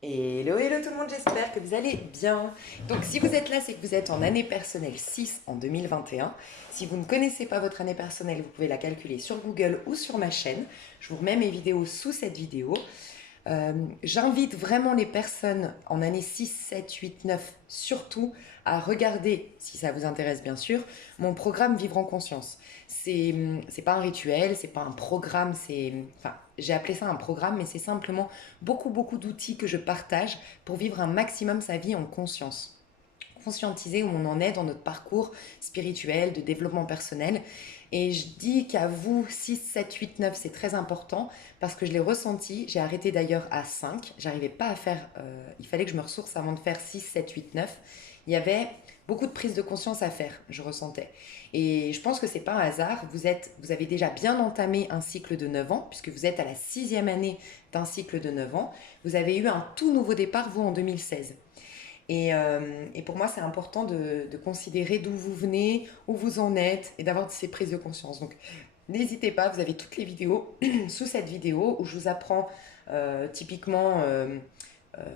Hello, hello tout le monde, j'espère que vous allez bien. Donc si vous êtes là, c'est que vous êtes en année personnelle 6 en 2021. Si vous ne connaissez pas votre année personnelle, vous pouvez la calculer sur Google ou sur ma chaîne. Je vous remets mes vidéos sous cette vidéo. J'invite vraiment les personnes en année 6, 7, 8, 9 surtout à regarder, si ça vous intéresse bien sûr, mon programme Vivre en conscience. C'est pas un rituel, c'est pas un programme, enfin, j'ai appelé ça un programme, mais c'est simplement beaucoup d'outils que je partage pour vivre un maximum sa vie en conscience. Conscientiser où on en est dans notre parcours spirituel, de développement personnel. Et je dis qu'à vous, 6, 7, 8, 9, c'est très important parce que je l'ai ressenti. J'ai arrêté d'ailleurs à 5. J'arrivais pas à faire. Il fallait que je me ressource avant de faire 6, 7, 8, 9. Il y avait beaucoup de prise de conscience à faire, je ressentais. Et je pense que c'est pas un hasard. Vous avez déjà bien entamé un cycle de 9 ans, puisque vous êtes à la sixième année d'un cycle de 9 ans. Vous avez eu un tout nouveau départ, vous, en 2016. Et pour moi, c'est important de considérer d'où vous venez, où vous en êtes et d'avoir ces prises de conscience. Donc, n'hésitez pas, vous avez toutes les vidéos sous cette vidéo où je vous apprends typiquement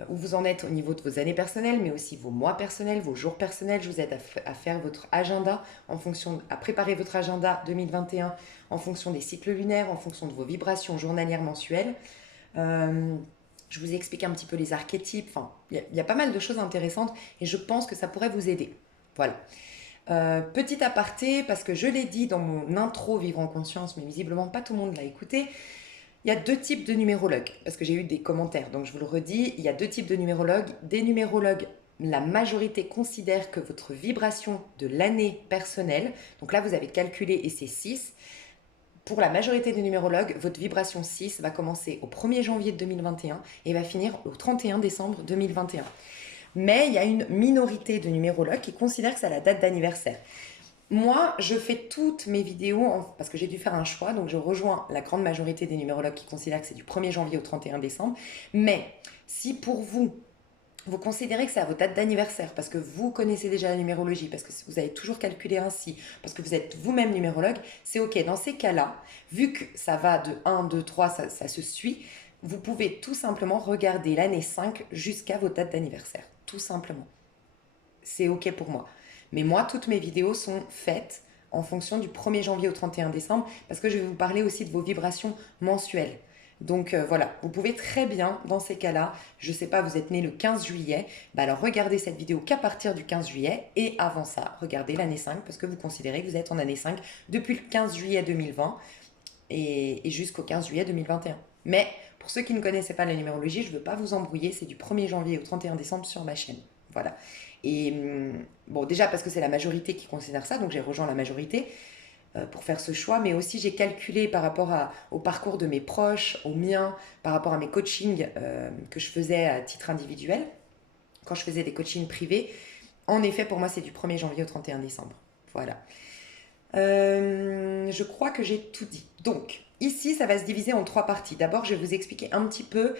où vous en êtes au niveau de vos années personnelles, mais aussi vos mois personnels, vos jours personnels. Je vous aide à faire votre agenda à préparer votre agenda 2021 en fonction des cycles lunaires, en fonction de vos vibrations journalières mensuelles. Euh, je vous explique un petit peu les archétypes. Enfin, il y a pas mal de choses intéressantes et je pense que ça pourrait vous aider. Voilà. Petit aparté, parce que je l'ai dit dans mon intro Vivre en conscience, mais visiblement pas tout le monde l'a écouté, il y a deux types de numérologues, parce que j'ai eu des commentaires, donc je vous le redis, il y a deux types de numérologues. Des numérologues, la majorité considère que votre vibration de l'année personnelle, donc là vous avez calculé et c'est 6. Pour la majorité des numérologues, votre vibration 6 va commencer au 1er janvier 2021 et va finir au 31 décembre 2021. Mais il y a une minorité de numérologues qui considèrent que c'est la date d'anniversaire. Moi, je fais toutes mes vidéos parce que j'ai dû faire un choix, donc je rejoins la grande majorité des numérologues qui considèrent que c'est du 1er janvier au 31 décembre. Mais si pour vous, vous considérez que c'est à votre date d'anniversaire parce que vous connaissez déjà la numérologie, parce que vous avez toujours calculé ainsi, parce que vous êtes vous-même numérologue, c'est ok. Dans ces cas-là, vu que ça va de 1, 2, 3, ça se suit, vous pouvez tout simplement regarder l'année 5 jusqu'à votre date d'anniversaire. Tout simplement. C'est ok pour moi. Mais moi, toutes mes vidéos sont faites en fonction du 1er janvier au 31 décembre parce que je vais vous parler aussi de vos vibrations mensuelles. Donc voilà, vous pouvez très bien, dans ces cas-là, je ne sais pas, vous êtes né le 15 juillet, bah alors regardez cette vidéo qu'à partir du 15 juillet et avant ça, regardez l'année 5 parce que vous considérez que vous êtes en année 5 depuis le 15 juillet 2020 et jusqu'au 15 juillet 2021. Mais pour ceux qui ne connaissaient pas la numérologie, je ne veux pas vous embrouiller, c'est du 1er janvier au 31 décembre sur ma chaîne. Voilà. Et bon, déjà parce que c'est la majorité qui considère ça, donc j'ai rejoint la majorité pour faire ce choix, mais aussi j'ai calculé par rapport au parcours de mes proches, au mien, par rapport à mes coachings que je faisais à titre individuel, quand je faisais des coachings privés. En effet, pour moi, c'est du 1er janvier au 31 décembre. Voilà. Je crois que j'ai tout dit. Donc, ici, ça va se diviser en trois parties. D'abord, je vais vous expliquer un petit peu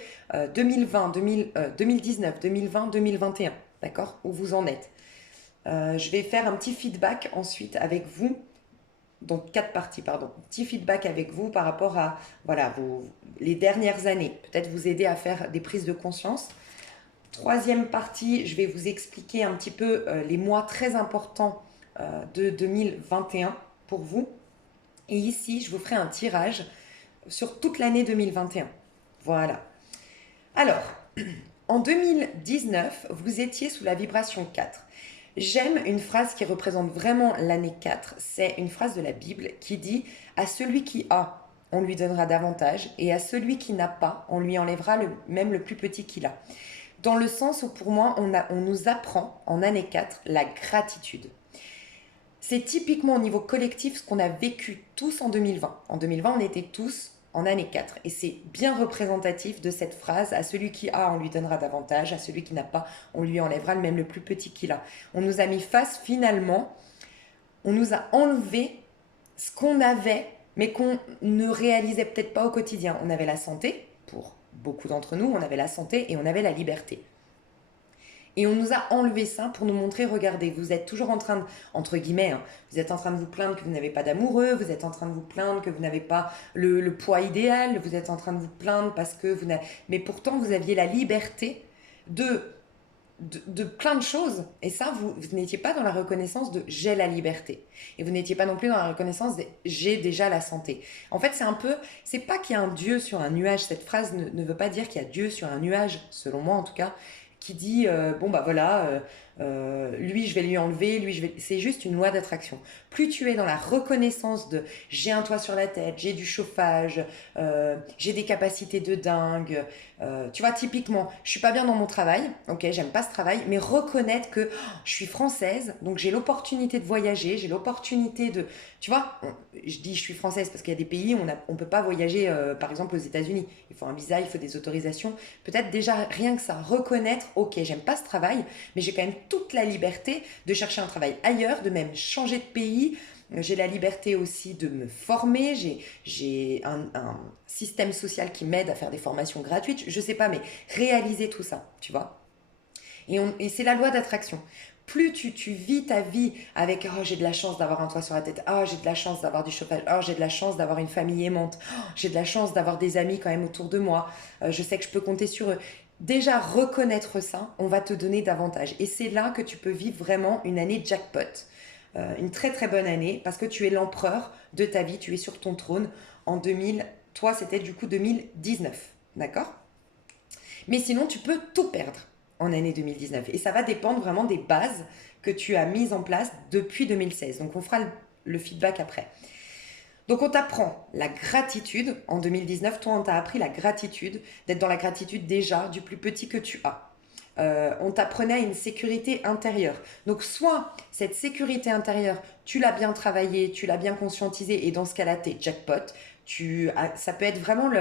2020, 2019, 2020, 2021. D'accord? Où vous en êtes. Je vais faire un petit feedback ensuite avec vous. Donc, quatre parties, pardon. Petit feedback avec vous par rapport à voilà, les dernières années. Peut-être vous aider à faire des prises de conscience. Troisième partie, je vais vous expliquer un petit peu les mois très importants de 2021 pour vous. Et ici, je vous ferai un tirage sur toute l'année 2021. Voilà. Alors, en 2019, vous étiez sous la vibration 4. J'aime une phrase qui représente vraiment l'année 4. C'est une phrase de la Bible qui dit « À celui qui a, on lui donnera davantage, et à celui qui n'a pas, on lui enlèvera même le plus petit qu'il a. » Dans le sens où pour moi, on nous apprend en année 4 la gratitude. C'est typiquement au niveau collectif ce qu'on a vécu tous en 2020. En 2020, on était tous en année 4. Et c'est bien représentatif de cette phrase « À celui qui a, on lui donnera davantage. À celui qui n'a pas, on lui enlèvera même le plus petit qu'il a. » On nous a mis face finalement, on nous a enlevé ce qu'on avait, mais qu'on ne réalisait peut-être pas au quotidien. On avait la santé, pour beaucoup d'entre nous, on avait la santé et on avait la liberté. Et on nous a enlevé ça pour nous montrer, regardez, vous êtes toujours en train de, entre guillemets, hein, vous êtes en train de vous plaindre que vous n'avez pas d'amoureux, vous êtes en train de vous plaindre que vous n'avez pas le poids idéal, vous êtes en train de vous plaindre parce que vous n'avez... Mais pourtant, vous aviez la liberté de plein de choses. Et ça, vous n'étiez pas dans la reconnaissance de j'ai la liberté. Et vous n'étiez pas non plus dans la reconnaissance de j'ai déjà la santé. En fait, c'est un peu, c'est pas qu'il y a un Dieu sur un nuage. Cette phrase ne veut pas dire qu'il y a Dieu sur un nuage, selon moi en tout cas, qui dit bon bah voilà, lui je vais lui enlever, lui je vais. C'est juste une loi d'attraction. Plus tu es dans la reconnaissance de j'ai un toit sur la tête, j'ai du chauffage, j'ai des capacités de dingue. Tu vois, typiquement, je suis pas bien dans mon travail, ok, j'aime pas ce travail, mais reconnaître que je suis française, donc j'ai l'opportunité de voyager, j'ai l'opportunité de. Tu vois, je dis je suis française parce qu'il y a des pays où on peut pas voyager, par exemple aux États-Unis. Il faut un visa, il faut des autorisations. Peut-être déjà rien que ça, reconnaître, ok, j'aime pas ce travail, mais j'ai quand même toute la liberté de chercher un travail ailleurs, de même changer de pays. J'ai la liberté aussi de me former, j'ai un système social qui m'aide à faire des formations gratuites, je sais pas, mais réaliser tout ça, tu vois. Et c'est la loi d'attraction. Plus tu vis ta vie avec oh, j'ai de la chance d'avoir un toit sur la tête, oh, j'ai de la chance d'avoir du chauffage, oh, j'ai de la chance d'avoir une famille aimante, oh, j'ai de la chance d'avoir des amis quand même autour de moi, je sais que je peux compter sur eux. Déjà, reconnaître ça, on va te donner davantage. Et c'est là que tu peux vivre vraiment une année jackpot. Une très très bonne année parce que tu es l'empereur de ta vie, tu es sur ton trône en 2000, toi c'était du coup 2019, d'accord? Mais sinon tu peux tout perdre en année 2019 et ça va dépendre vraiment des bases que tu as mises en place depuis 2016. Donc on fera le feedback après. Donc on t'apprend la gratitude en 2019, toi on t'a appris la gratitude, d'être dans la gratitude déjà du plus petit que tu as. On t'apprenait à une sécurité intérieure. Donc soit cette sécurité intérieure, tu l'as bien travaillée, tu l'as bien conscientisée et dans ce cas-là, t'es jackpot. Ça peut être vraiment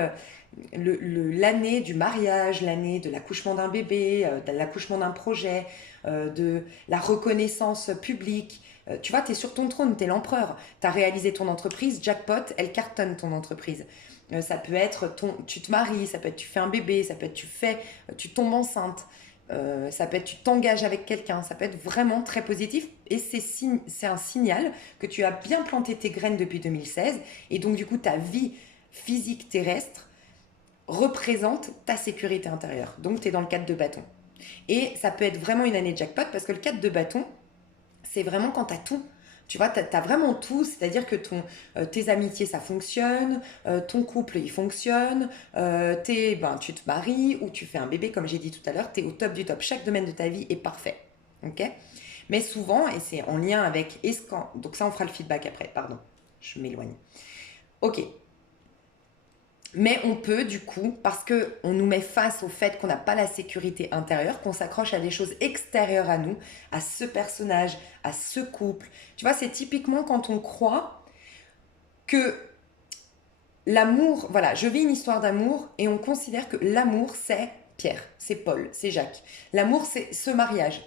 l'année du mariage, l'année de l'accouchement d'un bébé, de l'accouchement d'un projet, de la reconnaissance publique. Tu vois, tu es sur ton trône, tu es l'empereur. Tu as réalisé ton entreprise, jackpot, elle cartonne ton entreprise. Ça peut être tu te maries, ça peut être tu fais un bébé, ça peut être tu tombes enceinte. Ça peut être tu t'engages avec quelqu'un, ça peut être vraiment très positif et c'est un signal que tu as bien planté tes graines depuis 2016 et donc du coup ta vie physique terrestre représente ta sécurité intérieure. Donc tu es dans le cadre de bâton. Et ça peut être vraiment une année jackpot parce que le cadre de bâton, c'est vraiment quand tu as tout. Tu vois, tu as vraiment tout, c'est-à-dire que tes amitiés, ça fonctionne, ton couple, il fonctionne, tu te maries ou tu fais un bébé, comme j'ai dit tout à l'heure, tu es au top du top. Chaque domaine de ta vie est parfait. Ok? Mais souvent, et c'est en lien avec... Donc ça, on fera le feedback après, pardon, je m'éloigne. Ok, mais on peut du coup, parce qu'on nous met face au fait qu'on n'a pas la sécurité intérieure, qu'on s'accroche à des choses extérieures à nous, à ce personnage, à ce couple. Tu vois, c'est typiquement quand on croit que l'amour, voilà, je vis une histoire d'amour et on considère que l'amour c'est Pierre, c'est Paul, c'est Jacques. L'amour c'est ce mariage.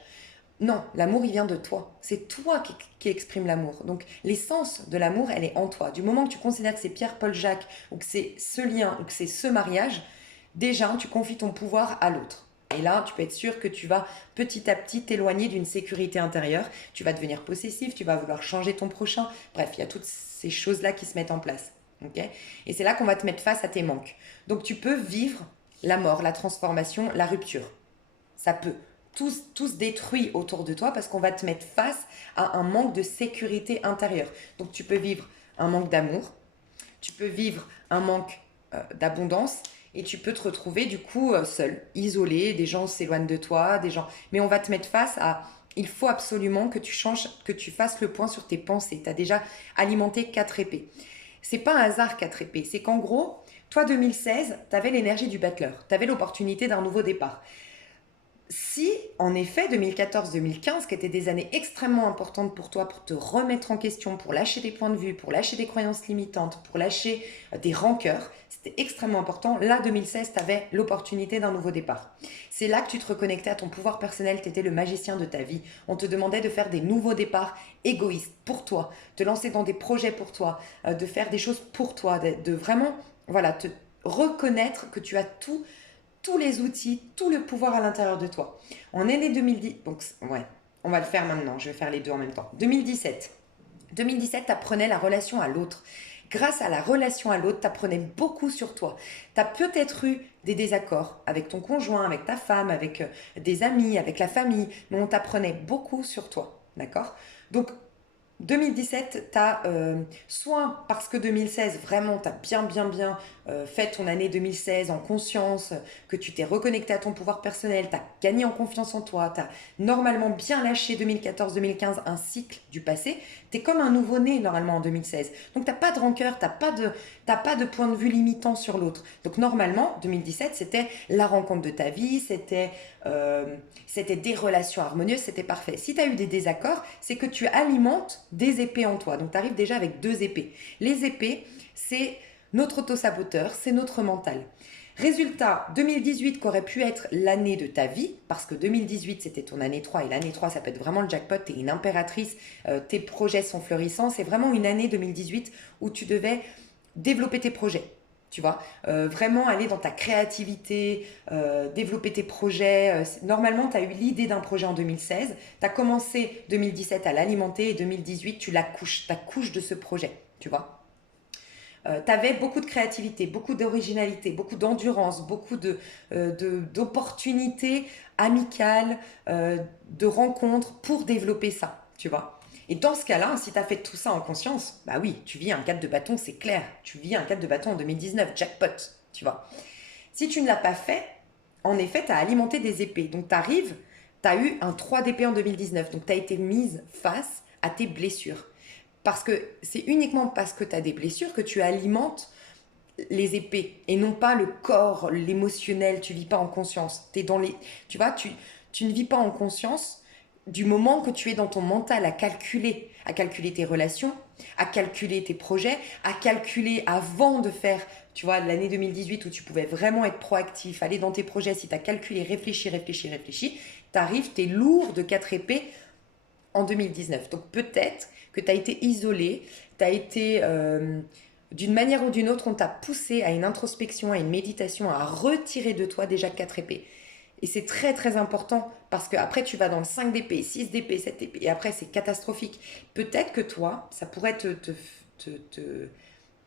Non, l'amour, il vient de toi. C'est toi qui exprime l'amour. Donc, l'essence de l'amour, elle est en toi. Du moment que tu considères que c'est Pierre, Paul, Jacques, ou que c'est ce lien, ou que c'est ce mariage, déjà, tu confies ton pouvoir à l'autre. Et là, tu peux être sûr que tu vas petit à petit t'éloigner d'une sécurité intérieure. Tu vas devenir possessif, tu vas vouloir changer ton prochain. Bref, il y a toutes ces choses-là qui se mettent en place. Okay, et c'est là qu'on va te mettre face à tes manques. Donc, tu peux vivre la mort, la transformation, la rupture. Ça peut. Tout se détruit autour de toi parce qu'on va te mettre face à un manque de sécurité intérieure. Donc tu peux vivre un manque d'amour, tu peux vivre un manque d'abondance et tu peux te retrouver du coup seul, isolé, des gens s'éloignent de toi, des gens... Mais on va te mettre face à... Il faut absolument que tu changes, que tu fasses le point sur tes pensées. Tu as déjà alimenté 4 épées. C'est pas un hasard 4 épées, c'est qu'en gros, toi 2016, tu avais l'énergie du battleur, tu avais l'opportunité d'un nouveau départ. Si, en effet, 2014-2015, qui étaient des années extrêmement importantes pour toi, pour te remettre en question, pour lâcher des points de vue, pour lâcher des croyances limitantes, pour lâcher des rancœurs, c'était extrêmement important. Là, 2016, tu avais l'opportunité d'un nouveau départ. C'est là que tu te reconnectais à ton pouvoir personnel, tu étais le magicien de ta vie. On te demandait de faire des nouveaux départs égoïstes pour toi, te lancer dans des projets pour toi, de faire des choses pour toi, de vraiment voilà, te reconnaître que tu as tous les outils, tout le pouvoir à l'intérieur de toi. En année 2010, donc ouais, on va le faire maintenant, je vais faire les deux en même temps. 2017, tu apprenais la relation à l'autre. Grâce à la relation à l'autre, tu apprenais beaucoup sur toi. Tu as peut-être eu des désaccords avec ton conjoint, avec ta femme, avec des amis, avec la famille, mais on t'apprenait beaucoup sur toi, d'accord? Donc 2017, tu as soit parce que 2016, vraiment, tu as bien fait ton année 2016 en conscience, que tu t'es reconnecté à ton pouvoir personnel, tu as gagné en confiance en toi, tu as normalement bien lâché 2014-2015, un cycle du passé, tu es comme un nouveau-né normalement en 2016. Donc tu n'as pas de rancœur, t'as pas de point de vue limitant sur l'autre. Donc normalement, 2017, c'était la rencontre de ta vie, c'était des relations harmonieuses, c'était parfait. Si tu as eu des désaccords, c'est que tu alimentes des épées en toi. Donc tu arrives déjà avec deux épées. Les épées, c'est notre auto-saboteur, c'est notre mental. Résultat, 2018 qui aurait pu être l'année de ta vie, parce que 2018 c'était ton année 3 et l'année 3 ça peut être vraiment le jackpot, tu es une impératrice, tes projets sont florissants, c'est vraiment une année 2018 où tu devais développer tes projets. Tu vois, vraiment aller dans ta créativité, développer tes projets. Normalement, tu as eu l'idée d'un projet en 2016, tu as commencé 2017 à l'alimenter et 2018, tu l'accouches, t'accouches de ce projet, tu vois. Tu avais beaucoup de créativité, beaucoup d'originalité, beaucoup d'endurance, d'opportunités amicales, de rencontres pour développer ça, tu vois. Et dans ce cas-là, si tu as fait tout ça en conscience, bah oui, tu vis un 4 de bâton, c'est clair. Tu vis un 4 de bâton en 2019, jackpot, tu vois. Si tu ne l'as pas fait, en effet, tu as alimenté des épées. Donc tu arrives, tu as eu un 3 d'épée en 2019. Donc tu as été mise face à tes blessures. Parce que c'est uniquement parce que tu as des blessures que tu alimentes les épées et non pas le corps, l'émotionnel. Tu vis pas en conscience. T'es dans les, tu vois, tu ne vis pas en conscience du moment que tu es dans ton mental à calculer tes relations, à calculer tes projets, à calculer avant de faire, tu vois, l'année 2018 où tu pouvais vraiment être proactif, aller dans tes projets, si tu as calculé, réfléchi, t'arrives, t'es lourd de 4 épées en 2019. Donc peut-être que tu as été isolé, tu as été, d'une manière ou d'une autre, on t'a poussé à une introspection, à une méditation, à retirer de toi déjà 4 épées. Et c'est très très important parce que après tu vas dans le 5 d'épée, 6 d'épée, 7 d'épée et après c'est catastrophique. Peut-être que toi, ça pourrait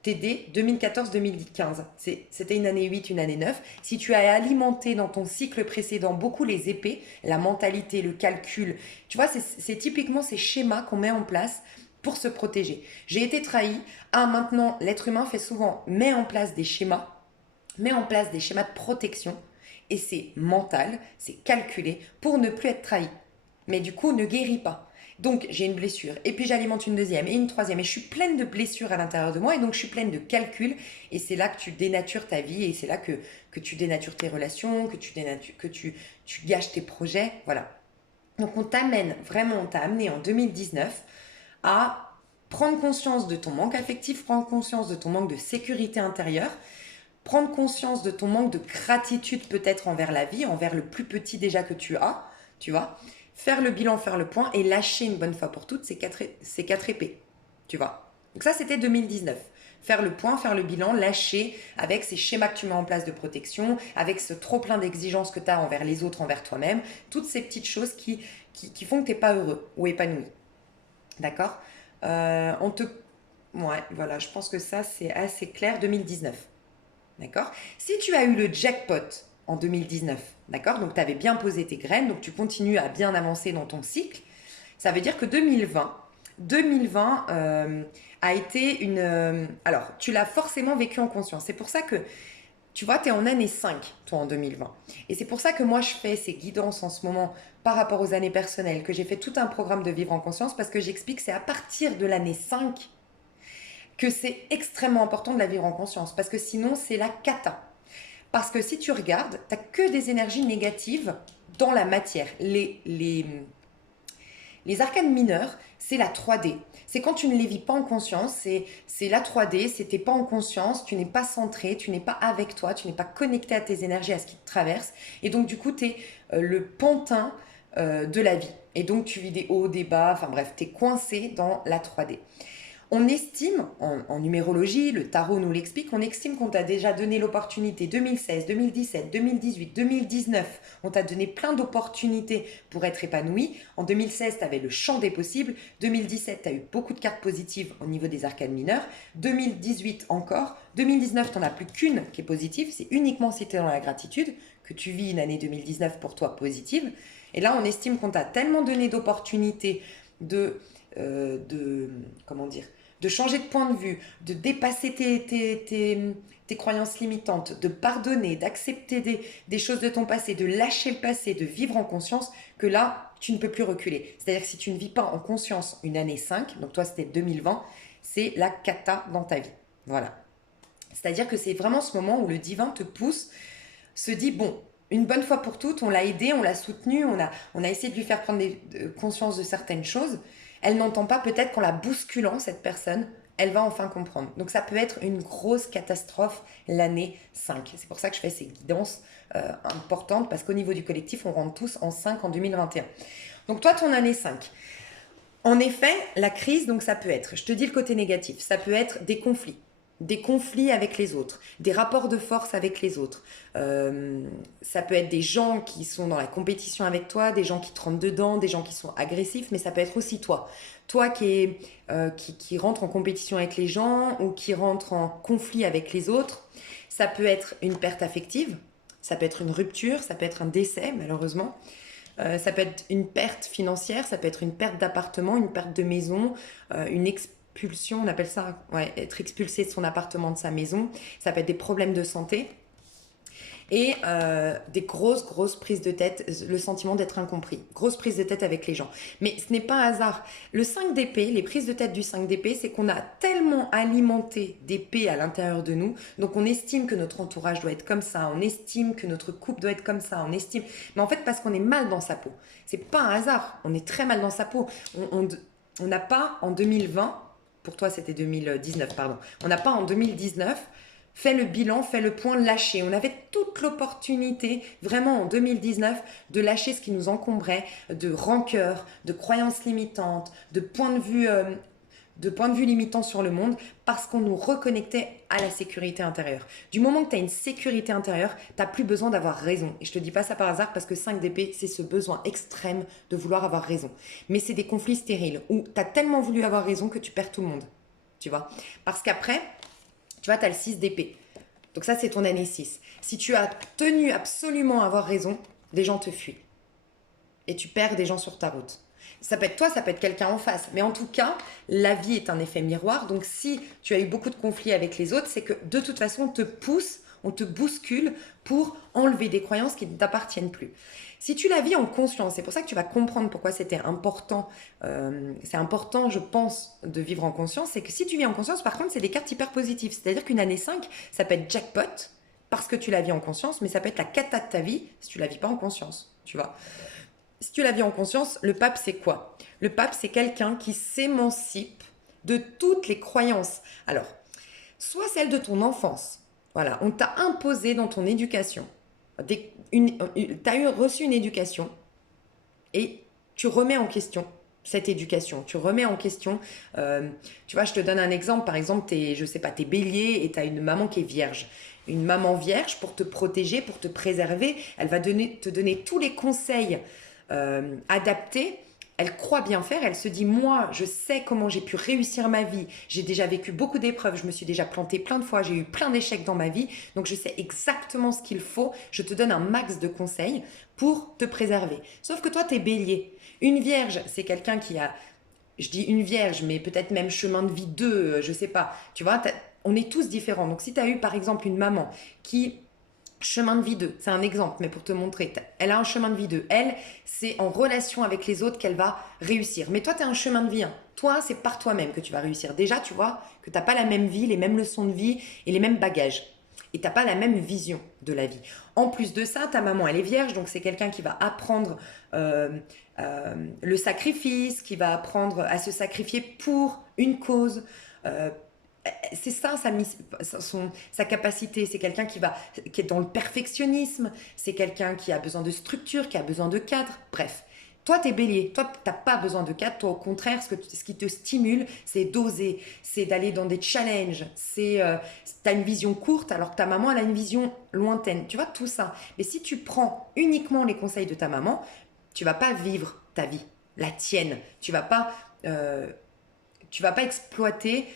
t'aider 2014-2015. C'était une année 8, une année 9. Si tu as alimenté dans ton cycle précédent beaucoup les épées, la mentalité, le calcul, tu vois, c'est typiquement ces schémas qu'on met en place pour se protéger. J'ai été trahi. Ah, maintenant, l'être humain fait souvent, met en place des schémas, met en place des schémas de protection et c'est mental, c'est calculé pour ne plus être trahi. Mais du coup, ne guérit pas. Donc, j'ai une blessure, et puis j'alimente une deuxième et une troisième, et je suis pleine de blessures à l'intérieur de moi, et donc je suis pleine de calculs, et c'est là que tu dénatures ta vie, et c'est là que tu dénatures tes relations, tu gâches tes projets, voilà. Donc, on t'amène, vraiment, on t'a amené en 2019 à prendre conscience de ton manque affectif, prendre conscience de ton manque de sécurité intérieure, prendre conscience de ton manque de gratitude peut-être envers la vie, envers le plus petit déjà que tu as, tu vois, faire le bilan, faire le point et lâcher une bonne fois pour toutes ces quatre épées, tu vois. Donc ça, c'était 2019. Faire le point, faire le bilan, lâcher avec ces schémas que tu mets en place de protection, avec ce trop plein d'exigences que tu as envers les autres, envers toi-même, toutes ces petites choses qui font que tu n'es pas heureux ou épanoui. D'accord. On te... Ouais, voilà, je pense que ça, c'est assez clair. 2019. D'accord. Si tu as eu le jackpot en 2019, d'accord, donc tu avais bien posé tes graines, donc tu continues à bien avancer dans ton cycle, ça veut dire que 2020 a été une... alors, tu l'as forcément vécu en conscience. C'est pour ça que, tu vois, tu es en année 5, toi, en 2020. Et c'est pour ça que moi, je fais ces guidances en ce moment par rapport aux années personnelles, que j'ai fait tout un programme de vivre en conscience, parce que j'explique que c'est à partir de l'année 5 que c'est extrêmement important de la vivre en conscience, parce que sinon, c'est la cata. Parce que si tu regardes, tu n'as que des énergies négatives dans la matière. Les arcanes mineurs, c'est la 3D. C'est quand tu ne les vis pas en conscience, c'est la 3D, c'est t'es pas en conscience, tu n'es pas centré, tu n'es pas avec toi, tu n'es pas connecté à tes énergies, à ce qui te traverse. Et donc, du coup, tu es le pantin de la vie. Et donc, tu vis des hauts, des bas, enfin bref, tu es coincé dans la 3D. On estime, en numérologie, le tarot nous l'explique, on estime qu'on t'a déjà donné l'opportunité 2016, 2017, 2018, 2019. On t'a donné plein d'opportunités pour être épanoui. En 2016, tu avais le champ des possibles. 2017, tu as eu beaucoup de cartes positives au niveau des arcanes mineures. 2018 encore. 2019, tu n'en as plus qu'une qui est positive. C'est uniquement si tu es dans la gratitude que tu vis une année 2019 pour toi positive. Et là, on estime qu'on t'a tellement donné d'opportunités comment dire, de changer de point de vue, de dépasser tes croyances limitantes, de pardonner, d'accepter des choses de ton passé, de lâcher le passé, de vivre en conscience, que là, tu ne peux plus reculer. C'est-à-dire que si tu ne vis pas en conscience une année 5, donc toi c'était 2020, c'est la cata dans ta vie. Voilà. C'est-à-dire que c'est vraiment ce moment où le divin te pousse, se dit, bon, une bonne fois pour toutes, on l'a aidé, on l'a soutenu, on a essayé de lui faire prendre conscience de certaines choses. Elle n'entend pas, peut-être qu'en la bousculant, cette personne, elle va enfin comprendre. Donc ça peut être une grosse catastrophe l'année 5. C'est pour ça que je fais ces guidances importantes, parce qu'au niveau du collectif, on rentre tous en 5 en 2021. Donc toi, ton année 5. En effet, la crise, donc ça peut être, je te dis le côté négatif, ça peut être des conflits avec les autres, des rapports de force avec les autres. Ça peut être des gens qui sont dans la compétition avec toi, des gens qui te rentrent dedans, des gens qui sont agressifs, mais ça peut être aussi toi. Toi qui rentre en compétition avec les gens ou qui rentre en conflit avec les autres. Ça peut être une perte affective, ça peut être une rupture, ça peut être un décès malheureusement. Ça peut être une perte financière, ça peut être une perte d'appartement, une perte de maison, une expulsion, on appelle ça, ouais, être expulsé de son appartement, de sa maison. Ça peut être des problèmes de santé et des grosses prises de tête, le sentiment d'être incompris, grosse prise de tête avec les gens. Mais ce n'est pas un hasard. Le 5 d'épée, les prises de tête du 5 d'épée, c'est qu'on a tellement alimenté d'épée à l'intérieur de nous, donc on estime que notre entourage doit être comme ça, on estime que notre couple doit être comme ça, on estime, mais en fait parce qu'on est mal dans sa peau. C'est pas un hasard, on est très mal dans sa peau. On n'a pas en 2020, pour toi c'était 2019, pardon, on n'a pas en 2019 fait le bilan, fait le point, lâché. On avait toute l'opportunité, vraiment en 2019, de lâcher ce qui nous encombrait, de rancœur, de croyances limitantes, de points de vue limitants sur le monde, parce qu'on nous reconnectait à la sécurité intérieure. Du moment que tu as une sécurité intérieure, tu n'as plus besoin d'avoir raison. Et je te dis pas ça par hasard, parce que 5 d'épée, c'est ce besoin extrême de vouloir avoir raison. Mais c'est des conflits stériles, où tu as tellement voulu avoir raison que tu perds tout le monde. Tu vois ? Parce qu'après, tu vois, tu as le 6 d'épée. Donc ça, c'est ton année 6. Si tu as tenu absolument à avoir raison, des gens te fuient. Et tu perds des gens sur ta route. Ça peut être toi, ça peut être quelqu'un en face. Mais en tout cas, la vie est un effet miroir. Donc si tu as eu beaucoup de conflits avec les autres, c'est que de toute façon, on te pousse, on te bouscule pour enlever des croyances qui ne t'appartiennent plus. Si tu la vis en conscience, c'est pour ça que tu vas comprendre pourquoi c'était important. C'est important, je pense, de vivre en conscience. C'est que si tu vis en conscience, par contre, c'est des cartes hyper positives. C'est-à-dire qu'une année 5, ça peut être jackpot parce que tu la vis en conscience, mais ça peut être la cata de ta vie si tu la vis pas en conscience. Tu vois. Si tu la vis en conscience, le pape, c'est quoi? Le pape, c'est quelqu'un qui s'émancipe de toutes les croyances. Alors, soit celle de ton enfance. Voilà, on t'a imposé dans ton éducation. Tu as reçu une éducation et tu remets en question cette éducation. Tu remets en question, tu vois, je te donne un exemple. Par exemple, je sais pas, t'es bélier et tu as une maman qui est vierge. Une maman vierge, pour te protéger, pour te préserver, elle va te donner tous les conseils adaptés. Elle croit bien faire, elle se dit, moi, je sais comment j'ai pu réussir ma vie. J'ai déjà vécu beaucoup d'épreuves, je me suis déjà plantée plein de fois, j'ai eu plein d'échecs dans ma vie. Donc, je sais exactement ce qu'il faut. Je te donne un max de conseils pour te préserver. Sauf que toi, tu es bélier. Une vierge, c'est quelqu'un qui a, je dis une vierge, mais peut-être même chemin de vie 2, je sais pas. Tu vois, on est tous différents. Donc, si tu as eu, par exemple, une maman qui... Chemin de vie 2, c'est un exemple, mais pour te montrer, elle a un chemin de vie 2. Elle, c'est en relation avec les autres qu'elle va réussir. Mais toi, tu as un chemin de vie 1. Toi, c'est par toi-même que tu vas réussir. Déjà, tu vois que tu n'as pas la même vie, les mêmes leçons de vie et les mêmes bagages. Et tu n'as pas la même vision de la vie. En plus de ça, ta maman, elle est vierge, donc c'est quelqu'un qui va apprendre le sacrifice, qui va apprendre à se sacrifier pour une cause. C'est ça sa capacité. C'est quelqu'un qui est dans le perfectionnisme. C'est quelqu'un qui a besoin de structure, qui a besoin de cadre. Bref, Toi, tu es bélier. Toi, tu n'as pas besoin de cadre. Toi, au contraire, ce qui te stimule, c'est d'oser, c'est d'aller dans des challenges. Tu as une vision courte alors que ta maman, elle a une vision lointaine. Tu vois, tout ça. Mais si tu prends uniquement les conseils de ta maman, tu vas pas vivre ta vie, la tienne. Tu vas pas exploiter,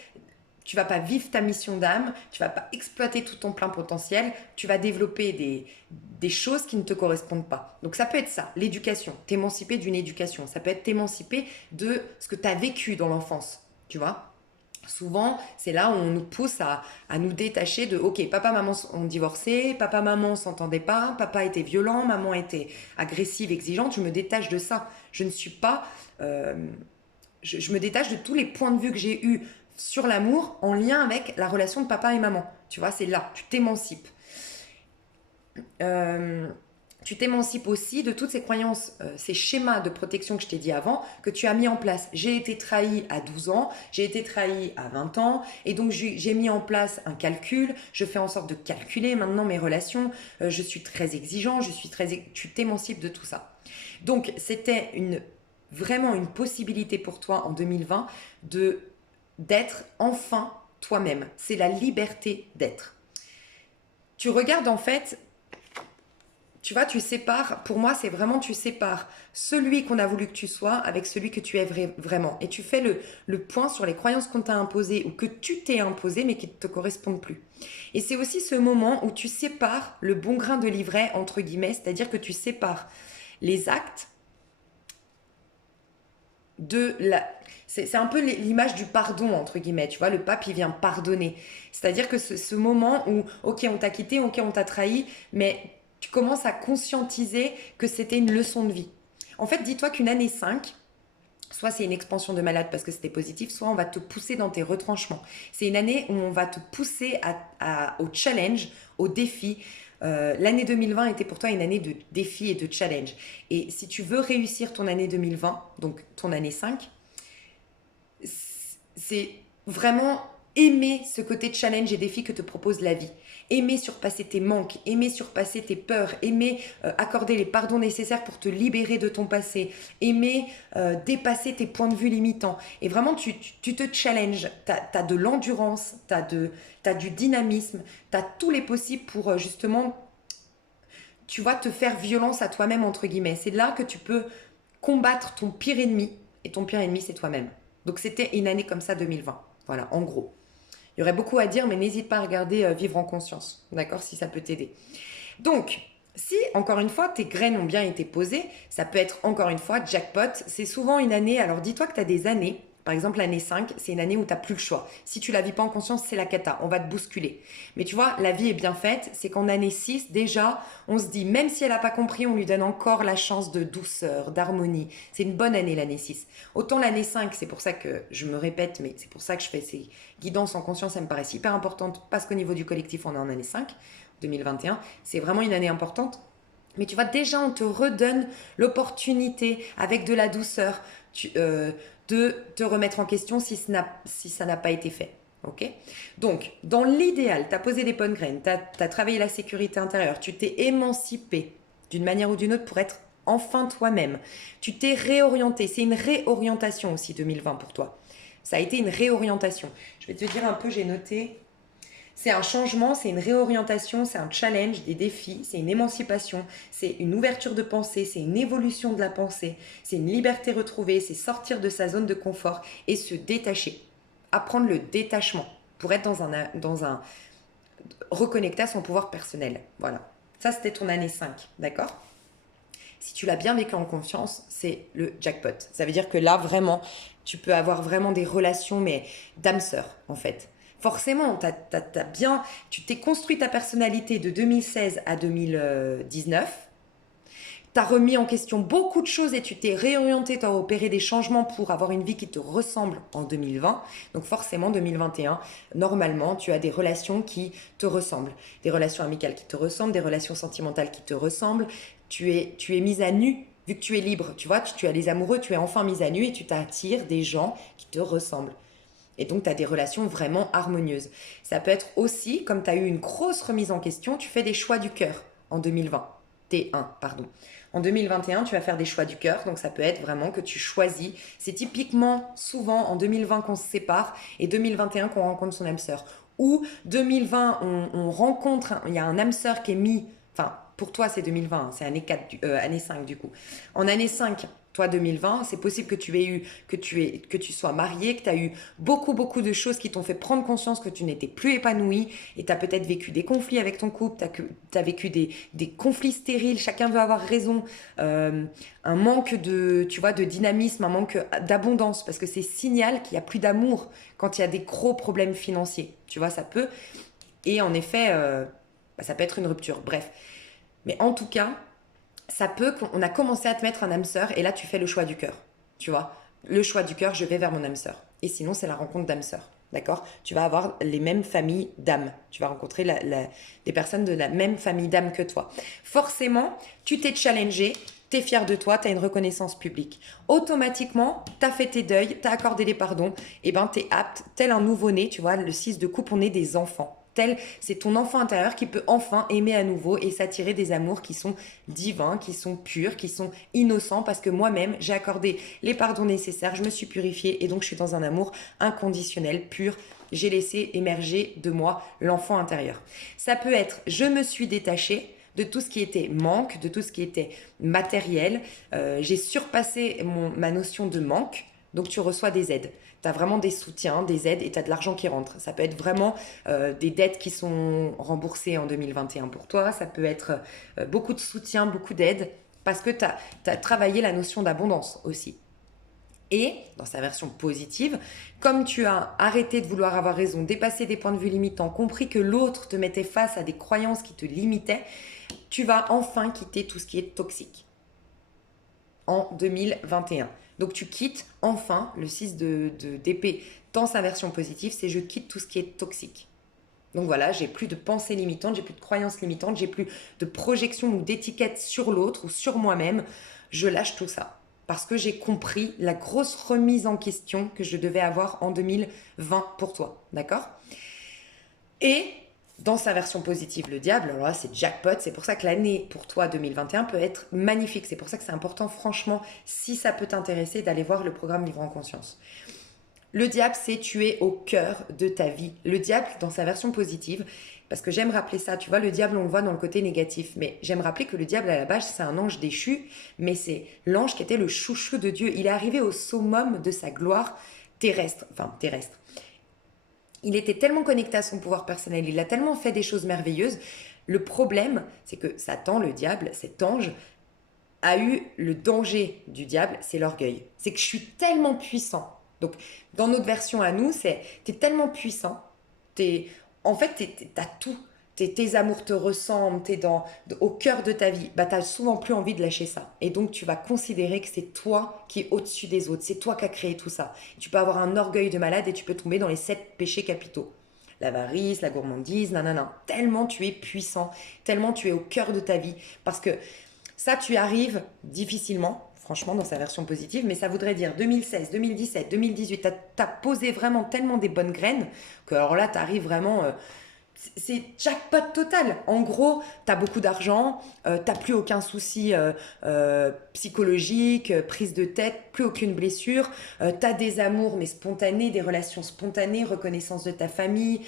tu vas pas vivre ta mission d'âme, tu vas pas exploiter tout ton plein potentiel, tu vas développer des choses qui ne te correspondent pas. Donc ça peut être ça, l'éducation, t'émanciper d'une éducation. Ça peut être t'émanciper de ce que tu as vécu dans l'enfance, tu vois. Souvent, c'est là où on nous pousse à nous détacher de ok, papa, maman ont divorcé, papa, maman s'entendaient pas, papa était violent, maman était agressive, exigeante. Je me détache de ça. Je ne suis pas. Je me détache de tous les points de vue que j'ai eus sur l'amour en lien avec la relation de papa et maman. Tu vois, c'est là, tu t'émancipes. Tu t'émancipes aussi de toutes ces croyances, ces schémas de protection que je t'ai dit avant, que tu as mis en place. J'ai été trahi à 12 ans, j'ai été trahi à 20 ans, et donc j'ai mis en place un calcul, je fais en sorte de calculer maintenant mes relations, je suis très exigeant, tu t'émancipes de tout ça. Donc c'était vraiment une possibilité pour toi en 2020 d'être enfin toi-même. C'est la liberté d'être. Tu regardes en fait, tu vois, tu sépares, pour moi c'est vraiment tu sépares celui qu'on a voulu que tu sois avec celui que tu es vraiment. Et tu fais le point sur les croyances qu'on t'a imposées ou que tu t'es imposées mais qui ne te correspondent plus. Et c'est aussi ce moment où tu sépares le bon grain de livret entre guillemets, c'est-à-dire que tu sépares les actes c'est un peu l'image du pardon entre guillemets, tu vois, le pape il vient pardonner, c'est-à-dire que ce moment où ok on t'a quitté, ok on t'a trahi, mais tu commences à conscientiser que c'était une leçon de vie. En fait, dis-toi qu'une année 5, soit c'est une expansion de malade parce que c'était positif, soit on va te pousser dans tes retranchements. C'est une année où on va te pousser au challenge, au défi. L'année 2020 était pour toi une année de défi et de challenge. Et si tu veux réussir ton année 2020, donc ton année 5, c'est vraiment aimer ce côté challenge et défi que te propose la vie. Aimer surpasser tes manques, aimer surpasser tes peurs, aimer accorder les pardons nécessaires pour te libérer de ton passé, aimer dépasser tes points de vue limitants. Et vraiment, tu te challenges, tu as de l'endurance, tu as du dynamisme, tu as tous les possibles pour justement, tu vois, te faire violence à toi-même, entre guillemets. C'est là que tu peux combattre ton pire ennemi, et ton pire ennemi, c'est toi-même. Donc c'était une année comme ça, 2020. Voilà, en gros. Il y aurait beaucoup à dire, mais n'hésite pas à regarder Vivre en conscience, d'accord, si ça peut t'aider. Donc, si, encore une fois, tes graines ont bien été posées, ça peut être, encore une fois, jackpot. C'est souvent une année, alors dis-toi que tu as des années, par exemple l'année 5, c'est une année où tu n'as plus le choix. Si tu la vis pas en conscience, c'est la cata, on va te bousculer. Mais tu vois, la vie est bien faite, c'est qu'en année 6, déjà, on se dit, même si elle n'a pas compris, on lui donne encore la chance de douceur, d'harmonie. C'est une bonne année l'année 6. Autant l'année 5, c'est pour ça que je me répète, mais c'est pour ça que je fais ces guidances en conscience, ça me paraît hyper importante, parce qu'au niveau du collectif, on est en année 5, 2021, c'est vraiment une année importante. Mais tu vois, déjà, on te redonne l'opportunité, avec de la douceur, de te remettre en question si ça n'a pas été fait. Ok. Donc, dans l'idéal, tu as posé des bonnes graines, tu as travaillé la sécurité intérieure, tu t'es émancipé d'une manière ou d'une autre pour être enfin toi-même. Tu t'es réorienté. C'est une réorientation aussi 2020 pour toi. Ça a été une réorientation. Je vais te dire un peu, j'ai noté. C'est un changement, c'est une réorientation, c'est un challenge, des défis, c'est une émancipation, c'est une ouverture de pensée, c'est une évolution de la pensée, c'est une liberté retrouvée, c'est sortir de sa zone de confort et se détacher. Apprendre le détachement pour être dans un reconnecter à son pouvoir personnel. Voilà. Ça, c'était ton année 5, d'accord ? Si tu l'as bien vécu en confiance, c'est le jackpot. Ça veut dire que là, vraiment, tu peux avoir vraiment des relations, mais d'âme sœur, en fait. Forcément, tu t'es construit ta personnalité de 2016 à 2019. Tu as remis en question beaucoup de choses et tu t'es réorienté, tu as opéré des changements pour avoir une vie qui te ressemble en 2020. Donc forcément, 2021, normalement, tu as des relations qui te ressemblent. Des relations amicales qui te ressemblent, des relations sentimentales qui te ressemblent. Tu es mise à nu vu que tu es libre. Tu vois, tu as les amoureux, tu es enfin mise à nu et tu t'attires des gens qui te ressemblent. Et donc, tu as des relations vraiment harmonieuses. Ça peut être aussi, comme tu as eu une grosse remise en question, tu fais des choix du cœur en 2020. T1, pardon. En 2021, tu vas faire des choix du cœur, donc ça peut être vraiment que tu choisis. C'est typiquement souvent en 2020 qu'on se sépare et 2021 qu'on rencontre son âme sœur. Ou 2020, on rencontre, il y a un âme sœur qui est mis, enfin pour toi c'est 2020, hein, c'est année 4, année 5 du coup. En année 5, toi 2020, c'est possible que tu aies eu, que tu sois marié, que tu as eu beaucoup de choses qui t'ont fait prendre conscience que tu n'étais plus épanoui et tu as peut-être vécu des conflits avec ton couple, tu as vécu des conflits stériles, chacun veut avoir raison, un manque de, tu vois, de dynamisme, un manque d'abondance parce que c'est signal qu'il n'y a plus d'amour quand il y a des gros problèmes financiers. Tu vois, ça peut. Et en effet, ça peut être une rupture. Bref. Mais en tout cas, ça peut qu'on a commencé à te mettre un âme sœur et là tu fais le choix du cœur. Tu vois, le choix du cœur, je vais vers mon âme sœur. Et sinon, c'est la rencontre d'âme sœur. D'accord. Tu vas avoir les mêmes familles d'âmes. Tu vas rencontrer des personnes de la même famille d'âmes que toi. Forcément, tu t'es challengé, tu es fier de toi, tu as une reconnaissance publique. Automatiquement, tu as fait tes deuils, tu as accordé des pardons, et ben tu es apte, tel un nouveau-né, tu vois, le 6 de coupe, on est des enfants. Tel, c'est ton enfant intérieur qui peut enfin aimer à nouveau et s'attirer des amours qui sont divins, qui sont purs, qui sont innocents parce que moi-même, j'ai accordé les pardons nécessaires, je me suis purifiée et donc je suis dans un amour inconditionnel, pur. J'ai laissé émerger de moi l'enfant intérieur. Ça peut être je me suis détachée de tout ce qui était manque, de tout ce qui était matériel. J'ai surpassé ma notion de manque, donc tu reçois des aides. Tu as vraiment des soutiens, des aides et tu as de l'argent qui rentre. Ça peut être vraiment des dettes qui sont remboursées en 2021 pour toi. Ça peut être beaucoup de soutien, beaucoup d'aides parce que tu as travaillé la notion d'abondance aussi. Et, dans sa version positive, comme tu as arrêté de vouloir avoir raison, dépassé des points de vue limitants, compris que l'autre te mettait face à des croyances qui te limitaient, tu vas enfin quitter tout ce qui est toxique en 2021. Donc tu quittes enfin le 6 d'épée dans sa version positive, c'est je quitte tout ce qui est toxique. Donc voilà, j'ai plus de pensées limitantes, j'ai plus de croyances limitantes, j'ai plus de projections ou d'étiquettes sur l'autre ou sur moi-même. Je lâche tout ça parce que j'ai compris la grosse remise en question que je devais avoir en 2020 pour toi, d'accord? Et dans sa version positive, le diable, alors là c'est jackpot, c'est pour ça que l'année pour toi 2021 peut être magnifique, c'est pour ça que c'est important franchement, si ça peut t'intéresser, d'aller voir le programme Vivre en Conscience. Le diable, c'est tu es au cœur de ta vie. Le diable, dans sa version positive, parce que j'aime rappeler ça, tu vois, le diable, on le voit dans le côté négatif, mais j'aime rappeler que le diable, à la base, c'est un ange déchu, mais c'est l'ange qui était le chouchou de Dieu. Il est arrivé au summum de sa gloire terrestre, enfin terrestre. Il était tellement connecté à son pouvoir personnel, il a tellement fait des choses merveilleuses. Le problème, c'est que Satan, le diable, cet ange, a eu le danger du diable, c'est l'orgueil. C'est que je suis tellement puissant. Donc, dans notre version à nous, c'est t'es tellement puissant, en fait, t'as tout. Tes amours te ressemblent, au cœur de ta vie. Bah, t'as souvent plus envie de lâcher ça. Et donc, tu vas considérer que c'est toi qui es au-dessus des autres. C'est toi qui as créé tout ça. Tu peux avoir un orgueil de malade et tu peux tomber dans les 7 péchés capitaux. L'avarice, la gourmandise, nanana. Tellement tu es puissant, tellement tu es au cœur de ta vie. Parce que ça, tu y arrives difficilement, franchement, dans sa version positive, mais ça voudrait dire 2016, 2017, 2018, tu as posé vraiment tellement des bonnes graines que alors là, tu arrives vraiment... c'est jackpot total. En gros, tu as beaucoup d'argent, t'as plus aucun souci psychologique, prise de tête, plus aucune blessure, tu as des amours mais spontanés, des relations spontanées, reconnaissance de ta famille,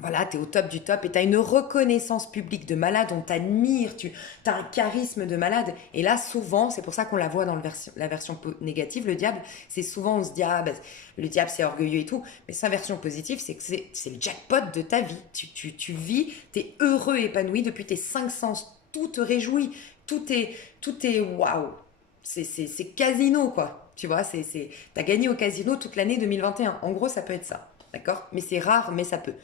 voilà, tu es au top du top et tu as une reconnaissance publique de malade, on t'admire, tu as un charisme de malade. Et là, souvent, c'est pour ça qu'on la voit dans la version négative, le diable, c'est souvent on se dit, ah, bah, le diable c'est orgueilleux et tout. Mais sa version positive, c'est que c'est le jackpot de ta vie. Tu vis, tu es heureux, épanoui depuis tes 5 sens, tout te réjouit, tout est waouh. C'est casino, quoi. Tu vois, t'as gagné au casino toute l'année 2021. En gros, ça peut être ça. D'accord? Mais c'est rare, mais ça peut.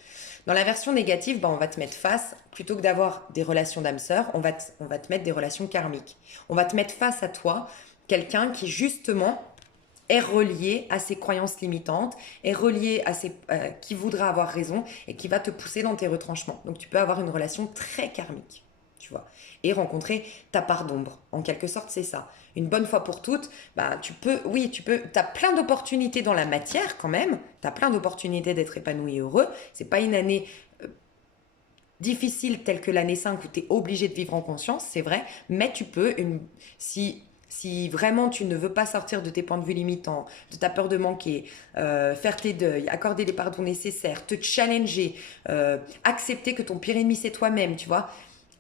Dans la version négative, bah, on va te mettre face, plutôt que d'avoir des relations d'âme sœur, on va te mettre des relations karmiques. On va te mettre face à toi, quelqu'un qui justement est relié à ses croyances limitantes, est relié à qui voudra avoir raison et qui va te pousser dans tes retranchements. Donc tu peux avoir une relation très karmique, tu vois, et rencontrer ta part d'ombre. En quelque sorte, c'est ça. Une bonne fois pour toutes, bah, tu as plein d'opportunités dans la matière quand même, tu as plein d'opportunités d'être épanoui et heureux. C'est pas une année difficile telle que l'année 5 où tu es obligé de vivre en conscience, c'est vrai, mais tu peux, si vraiment tu ne veux pas sortir de tes points de vue limitants, de ta peur de manquer, faire tes deuils, accorder les pardons nécessaires, te challenger, accepter que ton pire ennemi c'est toi-même, tu vois.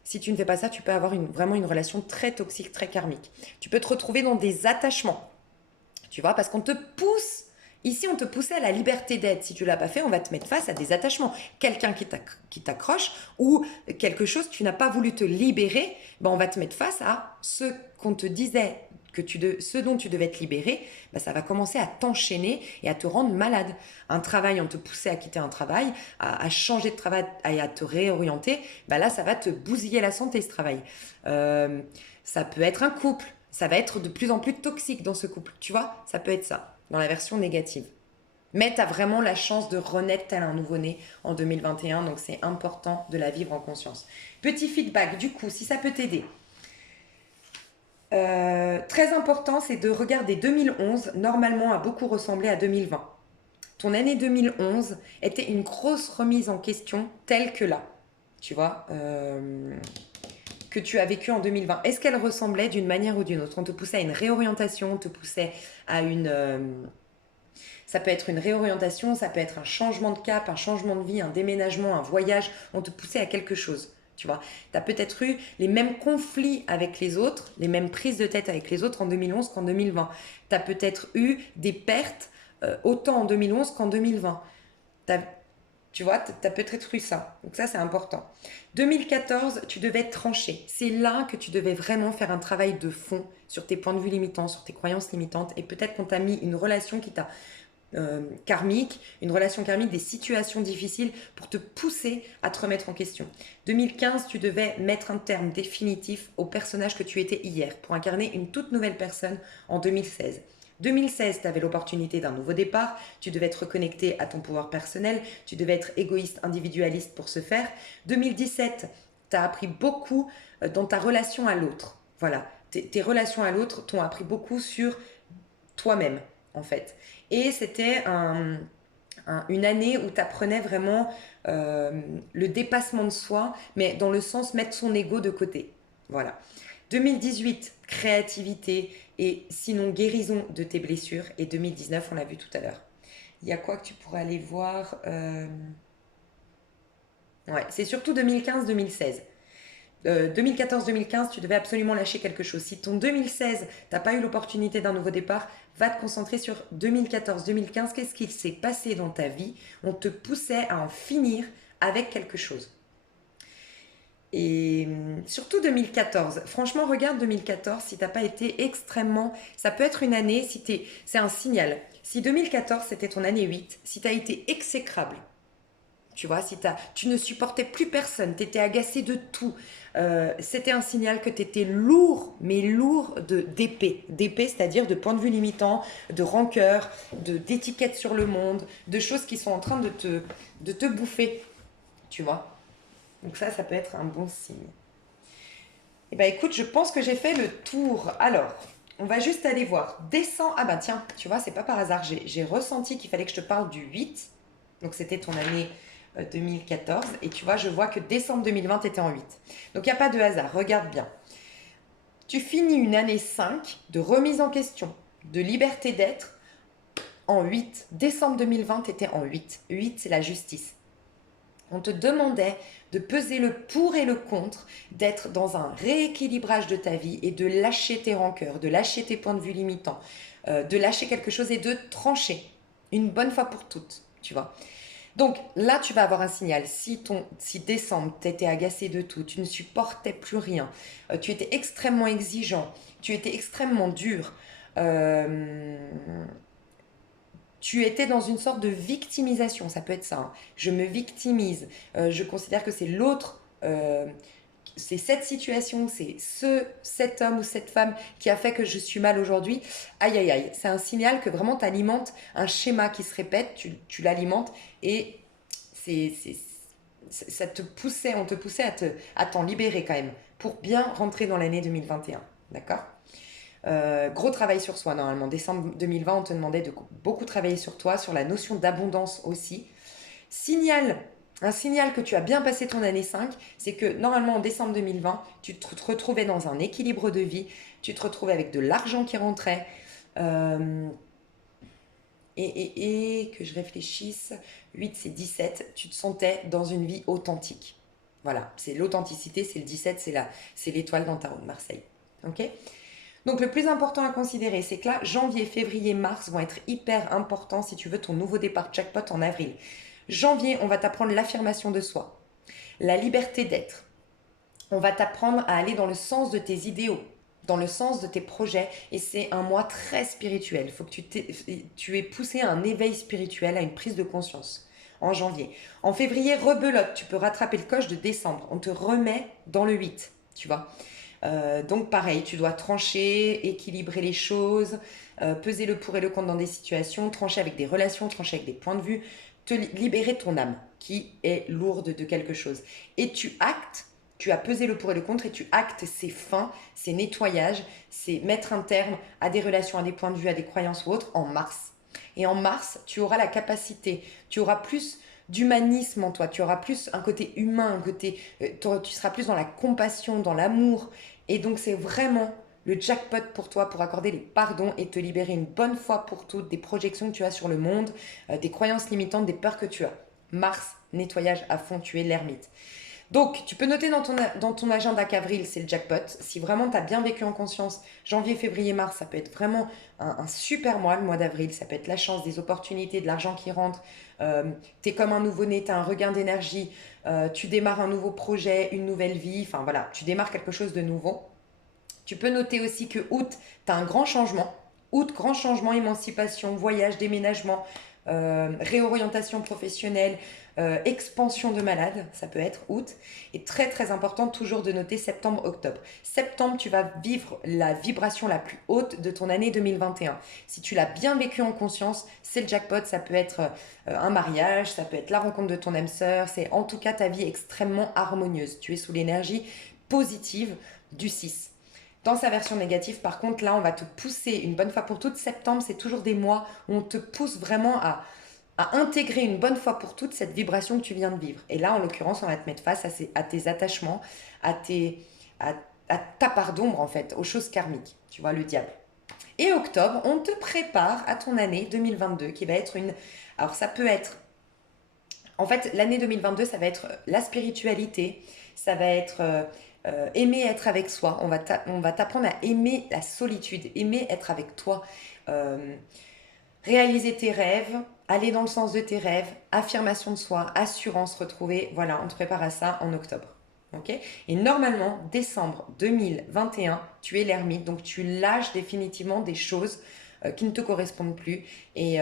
Si tu ne fais pas ça, tu peux avoir vraiment une relation très toxique, très karmique. Tu peux te retrouver dans des attachements, tu vois, parce qu'on te pousse. Ici, on te poussait à la liberté d'être. Si tu l'as pas fait, on va te mettre face à des attachements. Quelqu'un qui t'accroche ou quelque chose que tu n'as pas voulu te libérer, ben on va te mettre face à ce qu'on te disait ce dont tu devais te libérer, ben ça va commencer à t'enchaîner et à te rendre malade. Un travail, on te poussait à quitter un travail, à changer de travail et à te réorienter, ben là, ça va te bousiller la santé, ce travail. Ça peut être un couple, ça va être de plus en plus toxique dans ce couple, tu vois, ça peut être ça, dans la version négative. Mais tu as vraiment la chance de renaître tel un nouveau-né en 2021, donc c'est important de la vivre en conscience. Petit feedback, du coup, si ça peut t'aider. Très important, c'est de regarder 2011, normalement a beaucoup ressemblé à 2020. Ton année 2011 était une grosse remise en question telle que là, tu vois, que tu as vécu en 2020. Est-ce qu'elle ressemblait d'une manière ou d'une autre? On te poussait à une réorientation, on te poussait à une... ça peut être une réorientation, ça peut être un changement de cap, un changement de vie, un déménagement, un voyage. On te poussait à quelque chose. Tu vois, tu as peut-être eu les mêmes conflits avec les autres, les mêmes prises de tête avec les autres en 2011 qu'en 2020. Tu as peut-être eu des pertes autant en 2011 qu'en 2020. Tu vois, tu as peut-être eu ça. Donc ça, c'est important. 2014, tu devais te trancher. C'est là que tu devais vraiment faire un travail de fond sur tes points de vue limitants, sur tes croyances limitantes. Et peut-être qu'on t'a mis une relation qui t'a karmique, une relation karmique, des situations difficiles pour te pousser à te remettre en question. 2015, tu devais mettre un terme définitif au personnage que tu étais hier pour incarner une toute nouvelle personne en 2016. 2016, tu avais l'opportunité d'un nouveau départ, tu devais te reconnecter à ton pouvoir personnel, tu devais être égoïste, individualiste pour ce faire. 2017, tu as appris beaucoup dans ta relation à l'autre. Voilà, tes relations à l'autre t'ont appris beaucoup sur toi-même, en fait. Et c'était une année où tu apprenais vraiment le dépassement de soi, mais dans le sens mettre son ego de côté. Voilà. 2018, créativité et sinon guérison de tes blessures. Et 2019, on l'a vu tout à l'heure. Il y a quoi que tu pourrais aller voir Ouais, c'est surtout 2015-2016. 2014-2015, tu devais absolument lâcher quelque chose. Si ton 2016, tu n'as pas eu l'opportunité d'un nouveau départ, va te concentrer sur 2014-2015. Qu'est-ce qui s'est passé dans ta vie? On te poussait à en finir avec quelque chose. Et surtout 2014. Franchement, regarde 2014 si tu n'as pas été extrêmement... Ça peut être une année, c'est un signal. Si 2014, c'était ton année 8, si tu as été exécrable, tu vois, si tu ne supportais plus personne, tu étais agacé de tout, c'était un signal que tu étais lourd, mais lourd d'épée. D'épée, c'est-à-dire de points de vue limitants, de rancœur, d'étiquettes sur le monde, de choses qui sont en train de te bouffer, tu vois. Donc ça peut être un bon signe. Eh bien écoute, je pense que j'ai fait le tour. Alors, on va juste aller voir. Décembre, ah bah tiens, tu vois, c'est pas par hasard, j'ai ressenti qu'il fallait que je te parle du 8. Donc c'était ton année 2014. Et tu vois, je vois que décembre 2020 était en 8. Donc il n'y a pas de hasard, regarde bien. Tu finis une année 5 de remise en question, de liberté d'être en 8. Décembre 2020 était en 8. 8, c'est la justice. On te demandait de peser le pour et le contre, d'être dans un rééquilibrage de ta vie et de lâcher tes rancœurs, de lâcher tes points de vue limitants, de lâcher quelque chose et de trancher une bonne fois pour toutes, tu vois. Donc là, tu vas avoir un signal. Si décembre, tu étais agacé de tout, tu ne supportais plus rien, tu étais extrêmement exigeant, tu étais extrêmement dur, tu étais dans une sorte de victimisation, ça peut être ça. Hein. Je me victimise, je considère que c'est l'autre, c'est cette situation, c'est cet homme ou cette femme qui a fait que je suis mal aujourd'hui. Aïe, aïe, aïe, c'est un signal que vraiment tu alimentes un schéma qui se répète, tu l'alimentes et ça te poussait, on te poussait à t'en libérer quand même pour bien rentrer dans l'année 2021. D'accord? Gros travail sur soi normalement. Décembre 2020, on te demandait de beaucoup travailler sur toi, sur la notion d'abondance aussi. Signal Un signal que tu as bien passé ton année 5, c'est que normalement en décembre 2020, tu te retrouvais dans un équilibre de vie, tu te retrouvais avec de l'argent qui rentrait, euh, et que je réfléchisse, 8 c'est 17, tu te sentais dans une vie authentique. Voilà, c'est l'authenticité, c'est le 17, c'est l'étoile dans ta roue de Marseille. Ok. Donc le plus important à considérer, c'est que là, janvier, février, mars vont être hyper importants si tu veux ton nouveau départ jackpot en avril. Janvier, on va t'apprendre l'affirmation de soi, la liberté d'être. On va t'apprendre à aller dans le sens de tes idéaux, dans le sens de tes projets. Et c'est un mois très spirituel. Il faut que tu aies poussé à un éveil spirituel, à une prise de conscience en janvier. En février, rebelote, tu peux rattraper le coche de décembre. On te remet dans le 8, tu vois. Donc pareil, tu dois trancher, équilibrer les choses, peser le pour et le contre dans des situations, trancher avec des relations, trancher avec des points de vue, te libérer ton âme qui est lourde de quelque chose. Et tu actes, tu as pesé le pour et le contre et tu actes ces fins, ces nettoyages, c'est mettre un terme à des relations, à des points de vue, à des croyances ou autres en mars. Et en mars, tu auras la capacité, tu auras plus d'humanisme en toi, tu auras plus un côté humain, un côté, tu seras plus dans la compassion, dans l'amour. Et donc c'est vraiment le jackpot pour toi pour accorder les pardons et te libérer une bonne fois pour toutes des projections que tu as sur le monde, des croyances limitantes, des peurs que tu as. Mars, nettoyage à fond, tu es l'ermite. Donc, tu peux noter dans ton agenda qu'avril, c'est le jackpot. Si vraiment tu as bien vécu en conscience, janvier, février, mars, ça peut être vraiment un super mois, le mois d'avril. Ça peut être la chance, des opportunités, de l'argent qui rentre. Tu es comme un nouveau-né, tu as un regain d'énergie. Tu démarres un nouveau projet, une nouvelle vie. Enfin voilà, tu démarres quelque chose de nouveau. Tu peux noter aussi que août, tu as un grand changement. Août, grand changement, émancipation, voyage, déménagement, réorientation professionnelle, expansion de malade, ça peut être août. Et très très important toujours de noter septembre, octobre. Septembre, tu vas vivre la vibration la plus haute de ton année 2021. Si tu l'as bien vécu en conscience, c'est le jackpot. Ça peut être un mariage, ça peut être la rencontre de ton âme sœur. C'est en tout cas ta vie extrêmement harmonieuse. Tu es sous l'énergie positive du 6. Dans sa version négative, par contre, là, on va te pousser une bonne fois pour toutes. Septembre, c'est toujours des mois où on te pousse vraiment à intégrer une bonne fois pour toutes cette vibration que tu viens de vivre. Et là, en l'occurrence, on va te mettre face à tes attachements, à, tes, à ta part d'ombre, en fait, aux choses karmiques. Tu vois, le diable. Et octobre, on te prépare à ton année 2022 qui va être une... Alors, ça peut être... En fait, l'année 2022, ça va être la spiritualité, ça va être aimer être avec soi. On va t'apprendre à aimer la solitude, aimer être avec toi, euh, réaliser tes rêves, aller dans le sens de tes rêves, affirmation de soi, assurance retrouvée. Voilà, on te prépare à ça en octobre. Ok. Et normalement, décembre 2021, tu es l'ermite, donc tu lâches définitivement des choses qui ne te correspondent plus. Et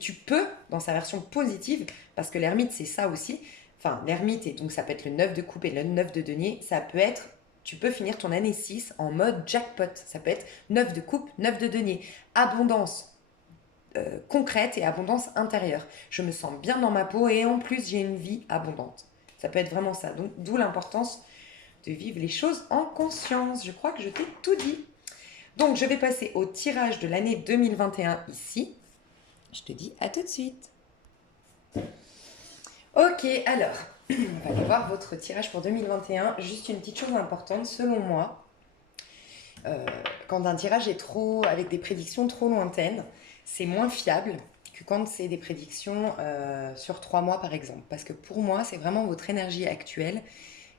tu peux, dans sa version positive, parce que l'ermite, c'est ça aussi, enfin, l'ermite, et donc ça peut être le 9 de coupe et le 9 de denier, ça peut être, tu peux finir ton année 6 en mode jackpot. Ça peut être 9 de coupe, 9 de denier. Abondance concrète et abondance intérieure. Je me sens bien dans ma peau et en plus, j'ai une vie abondante. Ça peut être vraiment ça. Donc, d'où l'importance de vivre les choses en conscience. Je crois que je t'ai tout dit. Donc, je vais passer au tirage de l'année 2021 ici. Je te dis à tout de suite. Ok, alors, on va aller voir votre tirage pour 2021. Juste une petite chose importante, selon moi, quand un tirage est trop avec des prédictions trop lointaines, c'est moins fiable que quand c'est des prédictions sur 3 mois par exemple. Parce que pour moi, c'est vraiment votre énergie actuelle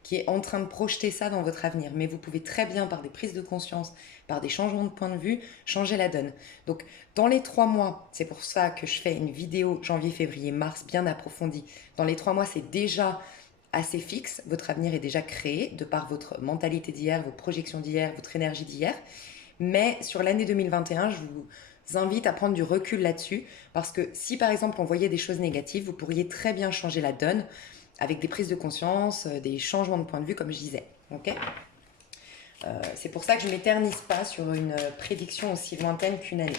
qui est en train de projeter ça dans votre avenir. Mais vous pouvez très bien, par des prises de conscience, par des changements de point de vue, changer la donne. Donc, dans les 3 mois, c'est pour ça que je fais une vidéo janvier, février, mars bien approfondie. Dans les 3 mois, c'est déjà assez fixe. Votre avenir est déjà créé de par votre mentalité d'hier, vos projections d'hier, votre énergie d'hier. Mais sur l'année 2021, je vous invite à prendre du recul là-dessus. Parce que si, par exemple, on voyait des choses négatives, vous pourriez très bien changer la donne avec des prises de conscience, des changements de point de vue, comme je disais. Ok. C'est pour ça que je ne m'éternise pas sur une prédiction aussi lointaine qu'une année.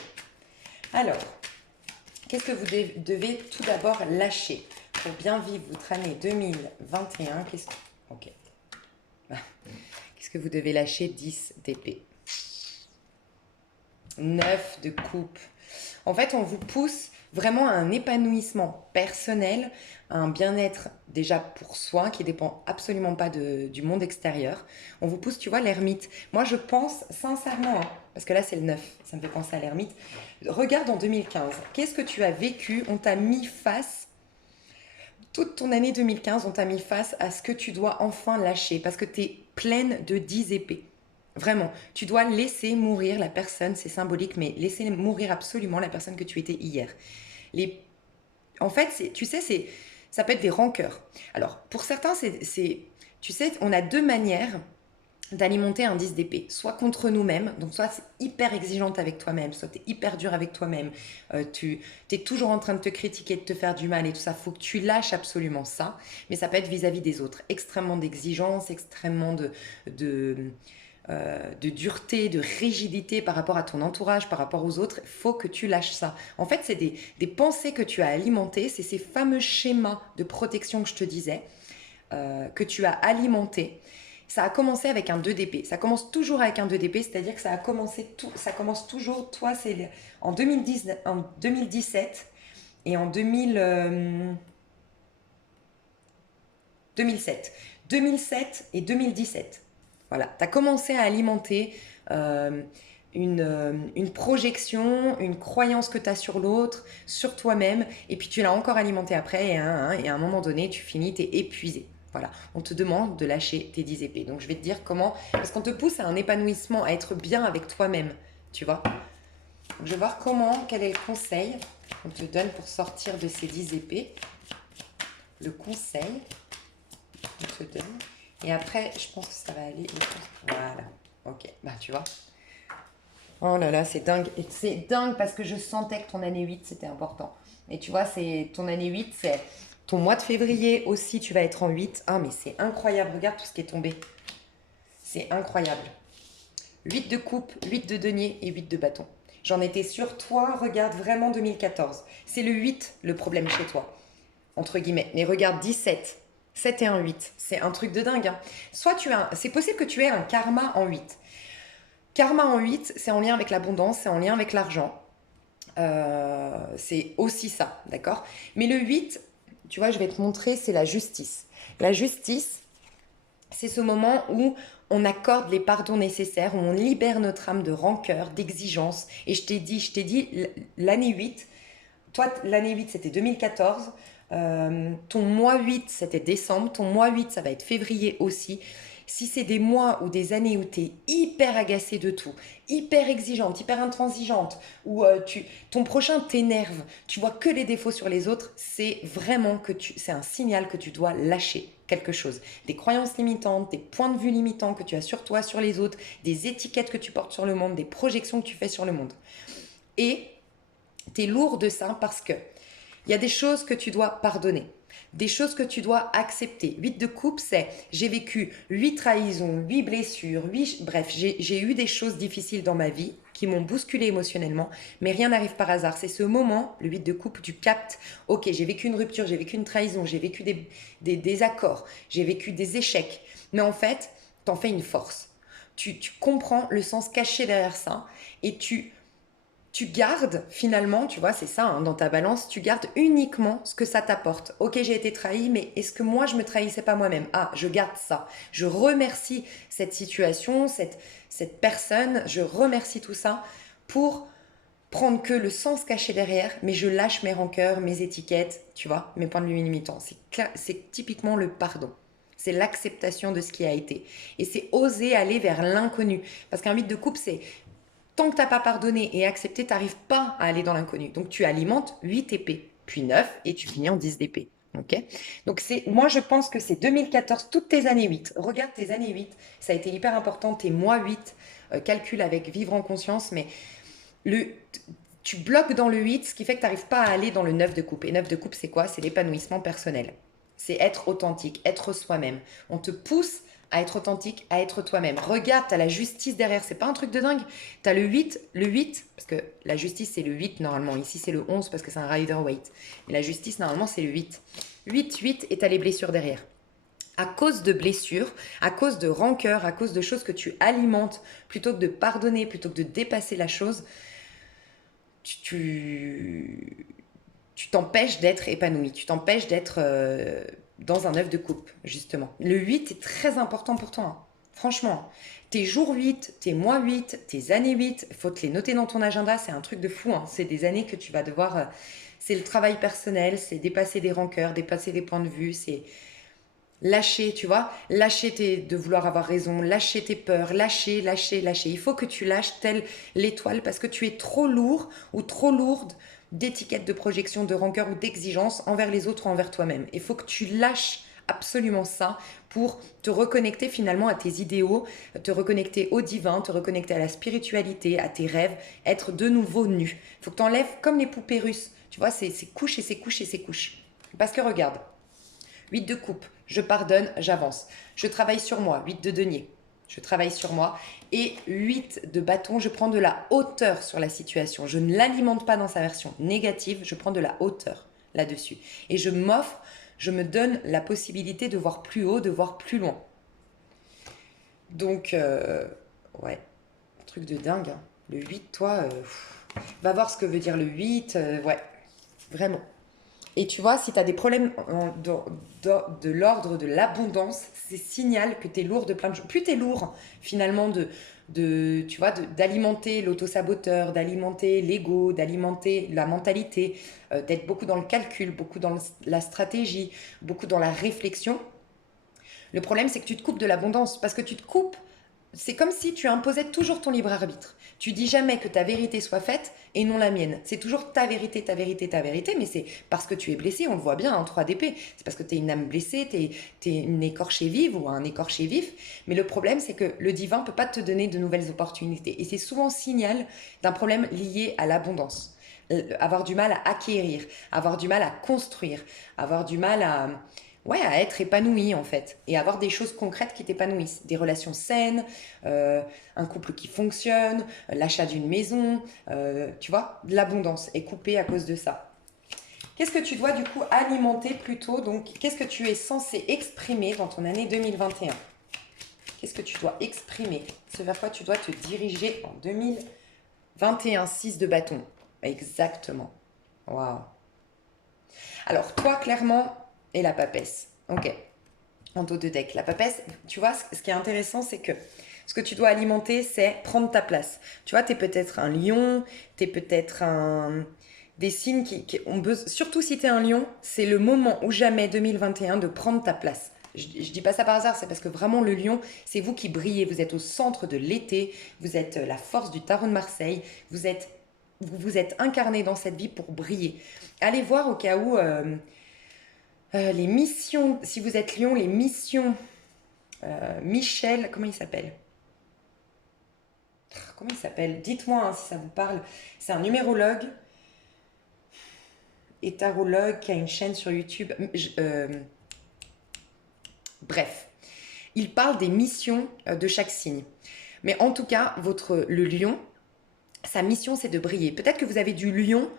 Alors, qu'est-ce que vous devez tout d'abord lâcher pour bien vivre votre année 2021? Ok. Qu'est-ce que vous devez lâcher? 10 d'épée. 9 de coupe. En fait, on vous pousse vraiment un épanouissement personnel, un bien-être déjà pour soi qui dépend absolument pas du monde extérieur. On vous pousse, tu vois, l'ermite. Moi, je pense sincèrement, hein, parce que là, c'est le 9, ça me fait penser à l'ermite. Regarde en 2015, qu'est-ce que tu as vécu? On t'a mis face, toute ton année 2015, on t'a mis face à ce que tu dois enfin lâcher parce que tu es pleine de 10 épées. Vraiment, tu dois laisser mourir la personne, c'est symbolique, mais laisser mourir absolument la personne que tu étais hier. Les... En fait, tu sais, ça peut être des rancœurs. Alors, pour certains, tu sais, on a deux manières d'alimenter un 10 d'épée, soit contre nous-mêmes, donc soit c'est hyper exigeante avec toi-même, soit tu es hyper dur avec toi-même, tu es toujours en train de te critiquer, de te faire du mal et tout ça, faut que tu lâches absolument ça, mais ça peut être vis-à-vis des autres, extrêmement d'exigence, extrêmement de dureté, de rigidité par rapport à ton entourage, par rapport aux autres, il faut que tu lâches ça. En fait, c'est des pensées que tu as alimentées, c'est ces fameux schémas de protection que je te disais, que tu as alimentés. Ça a commencé avec un 2 d'épée. Ça commence toujours avec un 2 d'épée, c'est-à-dire que ça commence toujours, toi, c'est en 2010, en 2017 et en 2007. 2007 et 2017. Voilà, tu as commencé à alimenter une projection, une croyance que tu as sur l'autre, sur toi-même, et puis tu l'as encore alimenté après, et à un moment donné, tu finis, tu es épuisé. Voilà, on te demande de lâcher tes 10 épées. Donc je vais te dire comment, parce qu'on te pousse à un épanouissement, à être bien avec toi-même, tu vois. Donc, je vais voir quel est le conseil qu'on te donne pour sortir de ces 10 épées. Le conseil qu'on te donne. Et après, je pense que ça va aller. Voilà, ok, bah tu vois. Oh là là, c'est dingue. Et c'est dingue parce que je sentais que ton année 8, c'était important. Et tu vois, c'est ton année 8, c'est ton mois de février aussi, tu vas être en 8. Ah, mais c'est incroyable. Regarde tout ce qui est tombé. C'est incroyable. 8 de coupe, 8 de denier et 8 de bâton. J'en étais sûre. Toi, regarde vraiment 2014. C'est le 8 le problème chez toi, entre guillemets. Mais regarde 17. 7 et un 8. C'est un truc de dingue, hein. Soit c'est possible que tu aies un karma en 8. Karma en 8, c'est en lien avec l'abondance, c'est en lien avec l'argent. C'est aussi ça, d'accord? Mais le 8, tu vois, je vais te montrer, c'est la justice. La justice, c'est ce moment où on accorde les pardons nécessaires, où on libère notre âme de rancœur, d'exigence. Et je t'ai dit, l'année 8, toi, l'année 8, c'était 2014. Ton mois 8, c'était décembre. Ton mois 8, ça va être février aussi. Si c'est des mois ou des années où tu es hyper agacé de tout, hyper exigeante, hyper intransigeante, où ton prochain t'énerve, tu vois que les défauts sur les autres, c'est vraiment c'est un signal que tu dois lâcher quelque chose. Des croyances limitantes, des points de vue limitants que tu as sur toi, sur les autres, des étiquettes que tu portes sur le monde, des projections que tu fais sur le monde. Et tu es lourd de ça parce que il y a des choses que tu dois pardonner, des choses que tu dois accepter. 8 de coupe, c'est j'ai vécu 8 trahisons, 8 blessures, bref, j'ai eu des choses difficiles dans ma vie qui m'ont bousculé émotionnellement, mais rien n'arrive par hasard. C'est ce moment, le 8 de coupe, où tu captes, ok, j'ai vécu une rupture, j'ai vécu une trahison, j'ai vécu des désaccords, j'ai vécu des échecs, mais en fait, t'en fais une force. Tu comprends le sens caché derrière ça et tu gardes finalement, tu vois, c'est ça, hein, dans ta balance, tu gardes uniquement ce que ça t'apporte. Ok, j'ai été trahi, mais est-ce que moi, je me trahissais pas moi-même? Ah, je garde ça. Je remercie cette situation, cette personne, je remercie tout ça pour prendre que le sens caché derrière, mais je lâche mes rancœurs, mes étiquettes, tu vois, mes points de vue limitants. C'est typiquement le pardon. C'est l'acceptation de ce qui a été. Et c'est oser aller vers l'inconnu. Parce qu'un 8 de coupe, c'est tant que tu n'as pas pardonné et accepté, tu n'arrives pas à aller dans l'inconnu. Donc tu alimentes 8 épées, puis 9 et tu finis en 10 d'épée. Ok. Donc moi je pense que c'est 2014, toutes tes années 8. Regarde tes années 8, ça a été hyper important, tes mois 8, calcule avec vivre en conscience, mais le, tu bloques dans le 8, ce qui fait que tu n'arrives pas à aller dans le 9 de coupe. Et 9 de coupe, c'est quoi? C'est l'épanouissement personnel. C'est être authentique, être soi-même. On te pousse à être authentique, à être toi-même. Regarde, tu as la justice derrière, c'est pas un truc de dingue. Tu as le 8, parce que la justice c'est le 8 normalement. Ici c'est le 11 parce que c'est un Rider-Waite. Mais la justice normalement c'est le 8. 8 et tu as les blessures derrière. À cause de blessures, à cause de rancœur, à cause de choses que tu alimentes, plutôt que de pardonner, plutôt que de dépasser la chose, tu tu t'empêches d'être épanoui, tu t'empêches d'être dans un œuf de coupe, justement. Le 8 est très important pour toi, hein. Franchement. Tes jours 8, tes mois 8, tes années 8, il faut te les noter dans ton agenda, c'est un truc de fou, hein. C'est des années que tu vas devoir... c'est le travail personnel, c'est dépasser des rancœurs, dépasser des points de vue, c'est lâcher, tu vois, de vouloir avoir raison, lâcher tes peurs, lâcher. Il faut que tu lâches telle l'étoile parce que tu es trop lourd ou trop lourde d'étiquettes de projection, de rancœur ou d'exigence envers les autres ou envers toi-même. Il faut que tu lâches absolument ça pour te reconnecter finalement à tes idéaux, te reconnecter au divin, te reconnecter à la spiritualité, à tes rêves, être de nouveau nu. Il faut que tu enlèves comme les poupées russes, tu vois, ces couches et ces couches et ces couches. Parce que regarde, 8 de coupe, je pardonne, j'avance. Je travaille sur moi, 8 de denier, je travaille sur moi. Et 8 de bâton, je prends de la hauteur sur la situation. Je ne l'alimente pas dans sa version négative, je prends de la hauteur là-dessus. Et je me donne la possibilité de voir plus haut, de voir plus loin. Donc, ouais, truc de dingue, hein. Le 8, toi, va voir ce que veut dire le 8, ouais, vraiment. Et tu vois, si tu as des problèmes de l'ordre de l'abondance, c'est signal que tu es lourd de plein de choses. Plus tu es lourd, finalement, tu vois, d'alimenter l'auto-saboteur, d'alimenter l'ego, d'alimenter la mentalité, d'être beaucoup dans le calcul, beaucoup dans la stratégie, beaucoup dans la réflexion. Le problème, c'est que tu te coupes de l'abondance parce que tu te coupes. C'est comme si tu imposais toujours ton libre arbitre. Tu dis jamais que ta vérité soit faite et non la mienne. C'est toujours ta vérité, mais c'est parce que tu es blessé, on le voit bien en 3DP. C'est parce que tu es une âme blessée, tu es une écorchée vive ou un écorché vif. Mais le problème, c'est que le divin ne peut pas te donner de nouvelles opportunités. Et c'est souvent signal d'un problème lié à l'abondance. Avoir du mal à acquérir, avoir du mal à construire, avoir du mal à... Ouais, à être épanoui en fait, et avoir des choses concrètes qui t'épanouissent, des relations saines, un couple qui fonctionne, l'achat d'une maison, tu vois, de l'abondance est coupée à cause de ça. Qu'est-ce que tu dois du coup alimenter plutôt, donc qu'est-ce que tu es censé exprimer dans ton année 2021? Qu'est-ce que tu dois exprimer? Ce vers quoi tu dois te diriger en 2021, 6 de bâton. Exactement. Waouh. Alors toi, clairement... Et la papesse. Ok. En dos de deck. La papesse, tu vois, ce qui est intéressant, c'est que ce que tu dois alimenter, c'est prendre ta place. Tu vois, tu es peut-être un lion, tu es peut-être un... Des signes qui ont besoin... Surtout si tu es un lion, c'est le moment ou jamais 2021 de prendre ta place. Je dis pas ça par hasard, c'est parce que vraiment le lion, c'est vous qui brillez. Vous êtes au centre de l'été, vous êtes la force du tarot de Marseille, vous êtes incarné dans cette vie pour briller. Allez voir au cas où... les missions, si vous êtes lion, les missions, Michel, comment il s'appelle? Comment il s'appelle? Dites-moi hein, si ça vous parle. C'est un numérologue et tarologue qui a une chaîne sur YouTube. Bref, il parle des missions de chaque signe. Mais en tout cas, le lion, sa mission, c'est de briller. Peut-être que vous avez du lion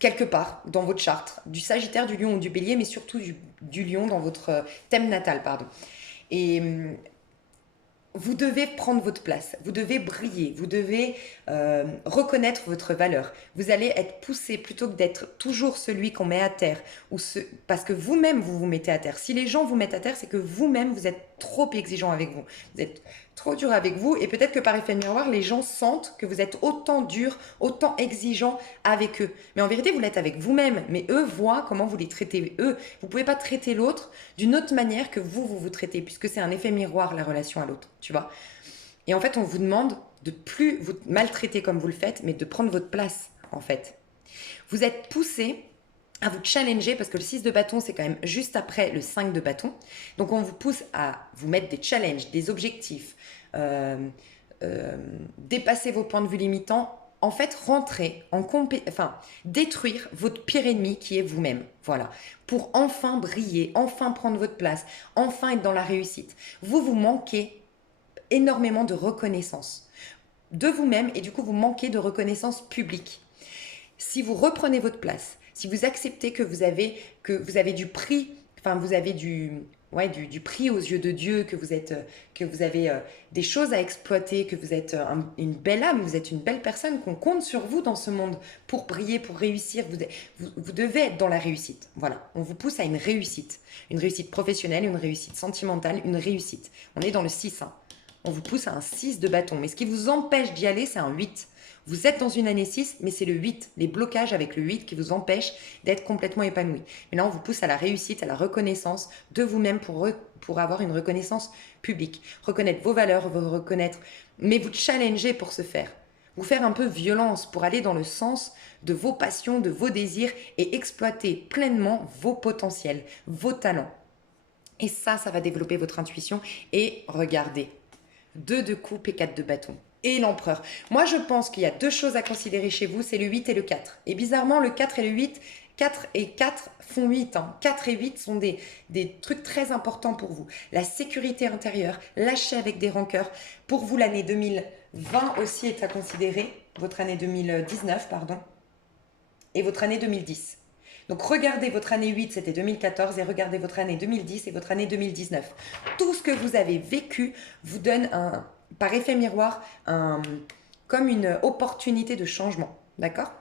quelque part dans votre charte, du Sagittaire, du Lion ou du Bélier, mais surtout du Lion dans votre thème natal, pardon. Et vous devez prendre votre place, vous devez briller, vous devez reconnaître votre valeur. Vous allez être poussé plutôt que d'être toujours celui qu'on met à terre, parce que vous-même vous vous mettez à terre. Si les gens vous mettent à terre, c'est que vous-même vous êtes trop exigeant avec vous. Vous êtes trop dur avec vous et peut-être que par effet de miroir, les gens sentent que vous êtes autant dur, autant exigeant avec eux. Mais en vérité, vous l'êtes avec vous-même. Mais eux voient comment vous les traitez. Eux, vous ne pouvez pas traiter l'autre d'une autre manière que vous traitez, puisque c'est un effet miroir, la relation à l'autre, tu vois. Et en fait, on vous demande de plus vous maltraiter comme vous le faites, mais de prendre votre place, en fait. Vous êtes poussé à vous challenger, parce que le 6 de bâton, c'est quand même juste après le 5 de bâton. Donc, on vous pousse à vous mettre des challenges, des objectifs, dépasser vos points de vue limitants. En fait, rentrer, détruire votre pire ennemi qui est vous-même. Voilà. Pour enfin briller, enfin prendre votre place, enfin être dans la réussite. Vous manquez énormément de reconnaissance de vous-même et du coup, vous manquez de reconnaissance publique. Si vous reprenez votre place, si vous acceptez que vous avez du prix, ouais, du prix aux yeux de Dieu, que vous avez des choses à exploiter, que vous êtes une belle âme, vous êtes une belle personne, qu'on compte sur vous dans ce monde pour briller, pour réussir. Vous devez être dans la réussite. Voilà, on vous pousse à une réussite professionnelle, une réussite sentimentale, une réussite. On est dans le 6, hein. On vous pousse à un 6 de bâton. Mais ce qui vous empêche d'y aller, c'est un 8. Vous êtes dans une année 6, mais c'est le 8, les blocages avec le 8 qui vous empêchent d'être complètement épanoui. Mais là, on vous pousse à la réussite, à la reconnaissance de vous-même pour avoir une reconnaissance publique. Reconnaître vos valeurs, vous reconnaître, mais vous challenger pour ce faire. Vous faire un peu violence pour aller dans le sens de vos passions, de vos désirs et exploiter pleinement vos potentiels, vos talents. Et ça va développer votre intuition. Et regardez, 2 de coupe et 4 de bâton. Et l'empereur. Moi, je pense qu'il y a 2 choses à considérer chez vous, c'est le 8 et le 4. Et bizarrement, le 4 et le 8, 4 et 4 font 8. Hein. 4 et 8 sont des trucs très importants pour vous. La sécurité intérieure, lâcher avec des rancœurs. Pour vous, l'année 2020 aussi est à considérer, votre année 2019, pardon, et votre année 2010. Donc regardez votre année 8, c'était 2014, et regardez votre année 2010 et votre année 2019. Tout ce que vous avez vécu vous donne par effet miroir comme une opportunité de changement. D'accord ?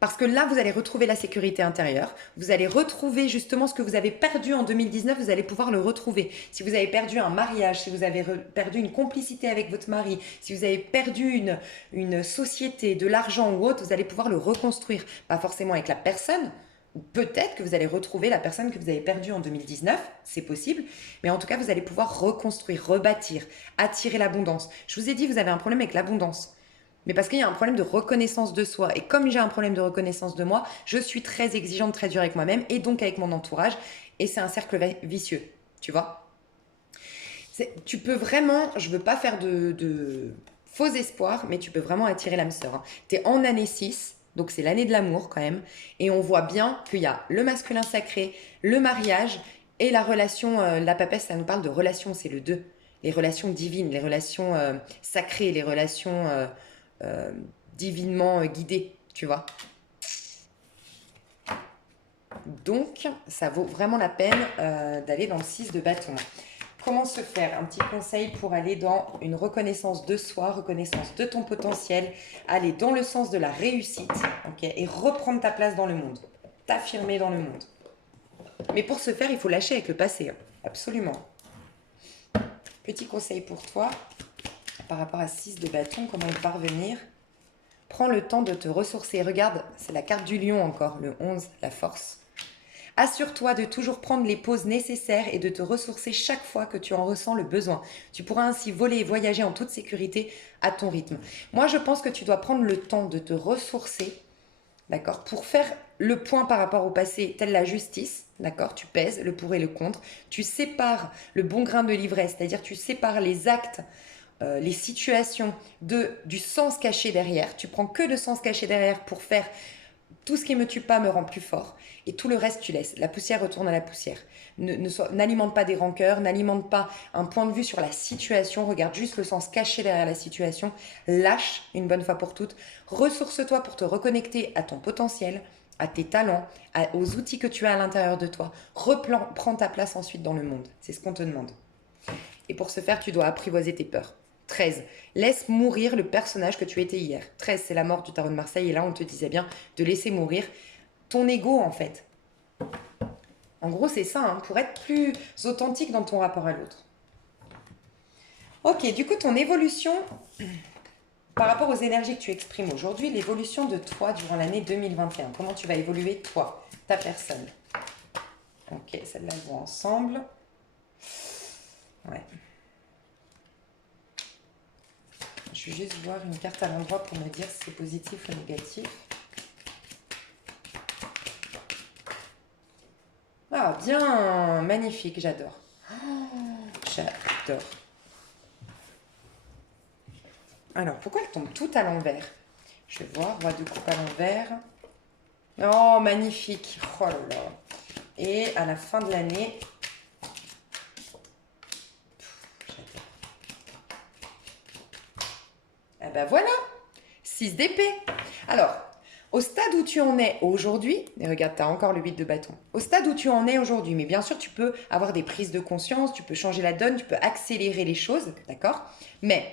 Parce que là, vous allez retrouver la sécurité intérieure. Vous allez retrouver justement ce que vous avez perdu en 2019, vous allez pouvoir le retrouver. Si vous avez perdu un mariage, si vous avez perdu une complicité avec votre mari, si vous avez perdu une société, de l'argent ou autre, vous allez pouvoir le reconstruire. Pas forcément avec la personne, ou peut-être que vous allez retrouver la personne que vous avez perdue en 2019, c'est possible, mais en tout cas, vous allez pouvoir reconstruire, rebâtir, attirer l'abondance. Je vous ai dit, vous avez un problème avec l'abondance. Mais parce qu'il y a un problème de reconnaissance de soi. Et comme j'ai un problème de reconnaissance de moi, je suis très exigeante, très dure avec moi-même et donc avec mon entourage. Et c'est un cercle vicieux, tu vois. Tu peux vraiment, je veux pas faire de faux espoirs, mais tu peux vraiment attirer l'âme sœur. Hein. Tu es en année 6, donc c'est l'année de l'amour quand même. Et on voit bien qu'il y a le masculin sacré, le mariage et la relation. La papesse, ça nous parle de relations, c'est le 2. Les relations divines, les relations sacrées, les relations... divinement guidé, tu vois. Donc, ça vaut vraiment la peine d'aller dans le 6 de bâton. Comment se faire? Un petit conseil pour aller dans une reconnaissance de soi, reconnaissance de ton potentiel, aller dans le sens de la réussite, okay, et reprendre ta place dans le monde, t'affirmer dans le monde. Mais pour ce faire, il faut lâcher avec le passé, hein. Absolument. Petit conseil pour toi, par rapport à 6 de bâton, comment y parvenir? Prends le temps de te ressourcer. Regarde, c'est la carte du lion encore, le 11, la force. Assure-toi de toujours prendre les pauses nécessaires et de te ressourcer chaque fois que tu en ressens le besoin. Tu pourras ainsi voler et voyager en toute sécurité à ton rythme. Moi, je pense que tu dois prendre le temps de te ressourcer, d'accord, pour faire le point par rapport au passé, telle la justice, d'accord, tu pèses le pour et le contre, tu sépares le bon grain de l'ivresse, c'est-à-dire tu sépares les actes, les situations du sens caché derrière. Tu prends que le sens caché derrière pour faire tout ce qui ne me tue pas me rend plus fort. Et tout le reste, tu laisses. La poussière retourne à la poussière. N'alimente pas des rancœurs, n'alimente pas un point de vue sur la situation. Regarde juste le sens caché derrière la situation. Lâche une bonne fois pour toutes. Ressource-toi pour te reconnecter à ton potentiel, à tes talents, aux outils que tu as à l'intérieur de toi. Prends ta place ensuite dans le monde. C'est ce qu'on te demande. Et pour ce faire, tu dois apprivoiser tes peurs. 13. Laisse mourir le personnage que tu étais hier. 13, c'est la mort du tarot de Marseille. Et là, on te disait bien de laisser mourir ton ego, en fait. En gros, c'est ça, hein, pour être plus authentique dans ton rapport à l'autre. Ok, du coup, ton évolution, par rapport aux énergies que tu exprimes aujourd'hui, l'évolution de toi durant l'année 2021. Comment tu vas évoluer, toi, ta personne. Ok, celle-là, elles vont ensemble. Ouais. Je vais juste voir une carte à l'endroit pour me dire si c'est positif ou négatif. Ah, bien, magnifique, j'adore. J'adore. Alors, pourquoi elles tombent toutes à l'envers? Je vais voir, roi de coupe à l'envers. Oh, magnifique. Oh là là. Et à la fin de l'année... J'adore. Ah ben voilà, 6 d'épée. Alors, Au stade où tu en es aujourd'hui, et regarde, tu as encore le 8 de bâton. Au stade où tu en es aujourd'hui, mais bien sûr, tu peux avoir des prises de conscience, tu peux changer la donne, tu peux accélérer les choses, d'accord? Mais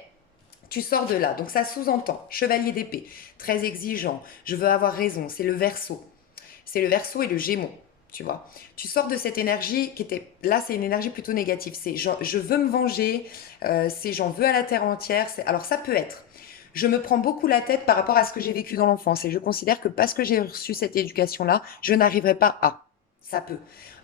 tu sors de là. Donc ça sous-entend, chevalier d'épée, très exigeant, je veux avoir raison, c'est le Verseau. C'est le Verseau et le Gémeaux, tu vois. Tu sors de cette énergie qui était, là c'est une énergie plutôt négative, c'est je veux me venger, c'est j'en veux à la terre entière. Alors ça peut être, je me prends beaucoup la tête par rapport à ce que j'ai vécu dans l'enfance et je considère que parce que j'ai reçu cette éducation-là, je n'arriverai pas à. Ça peut.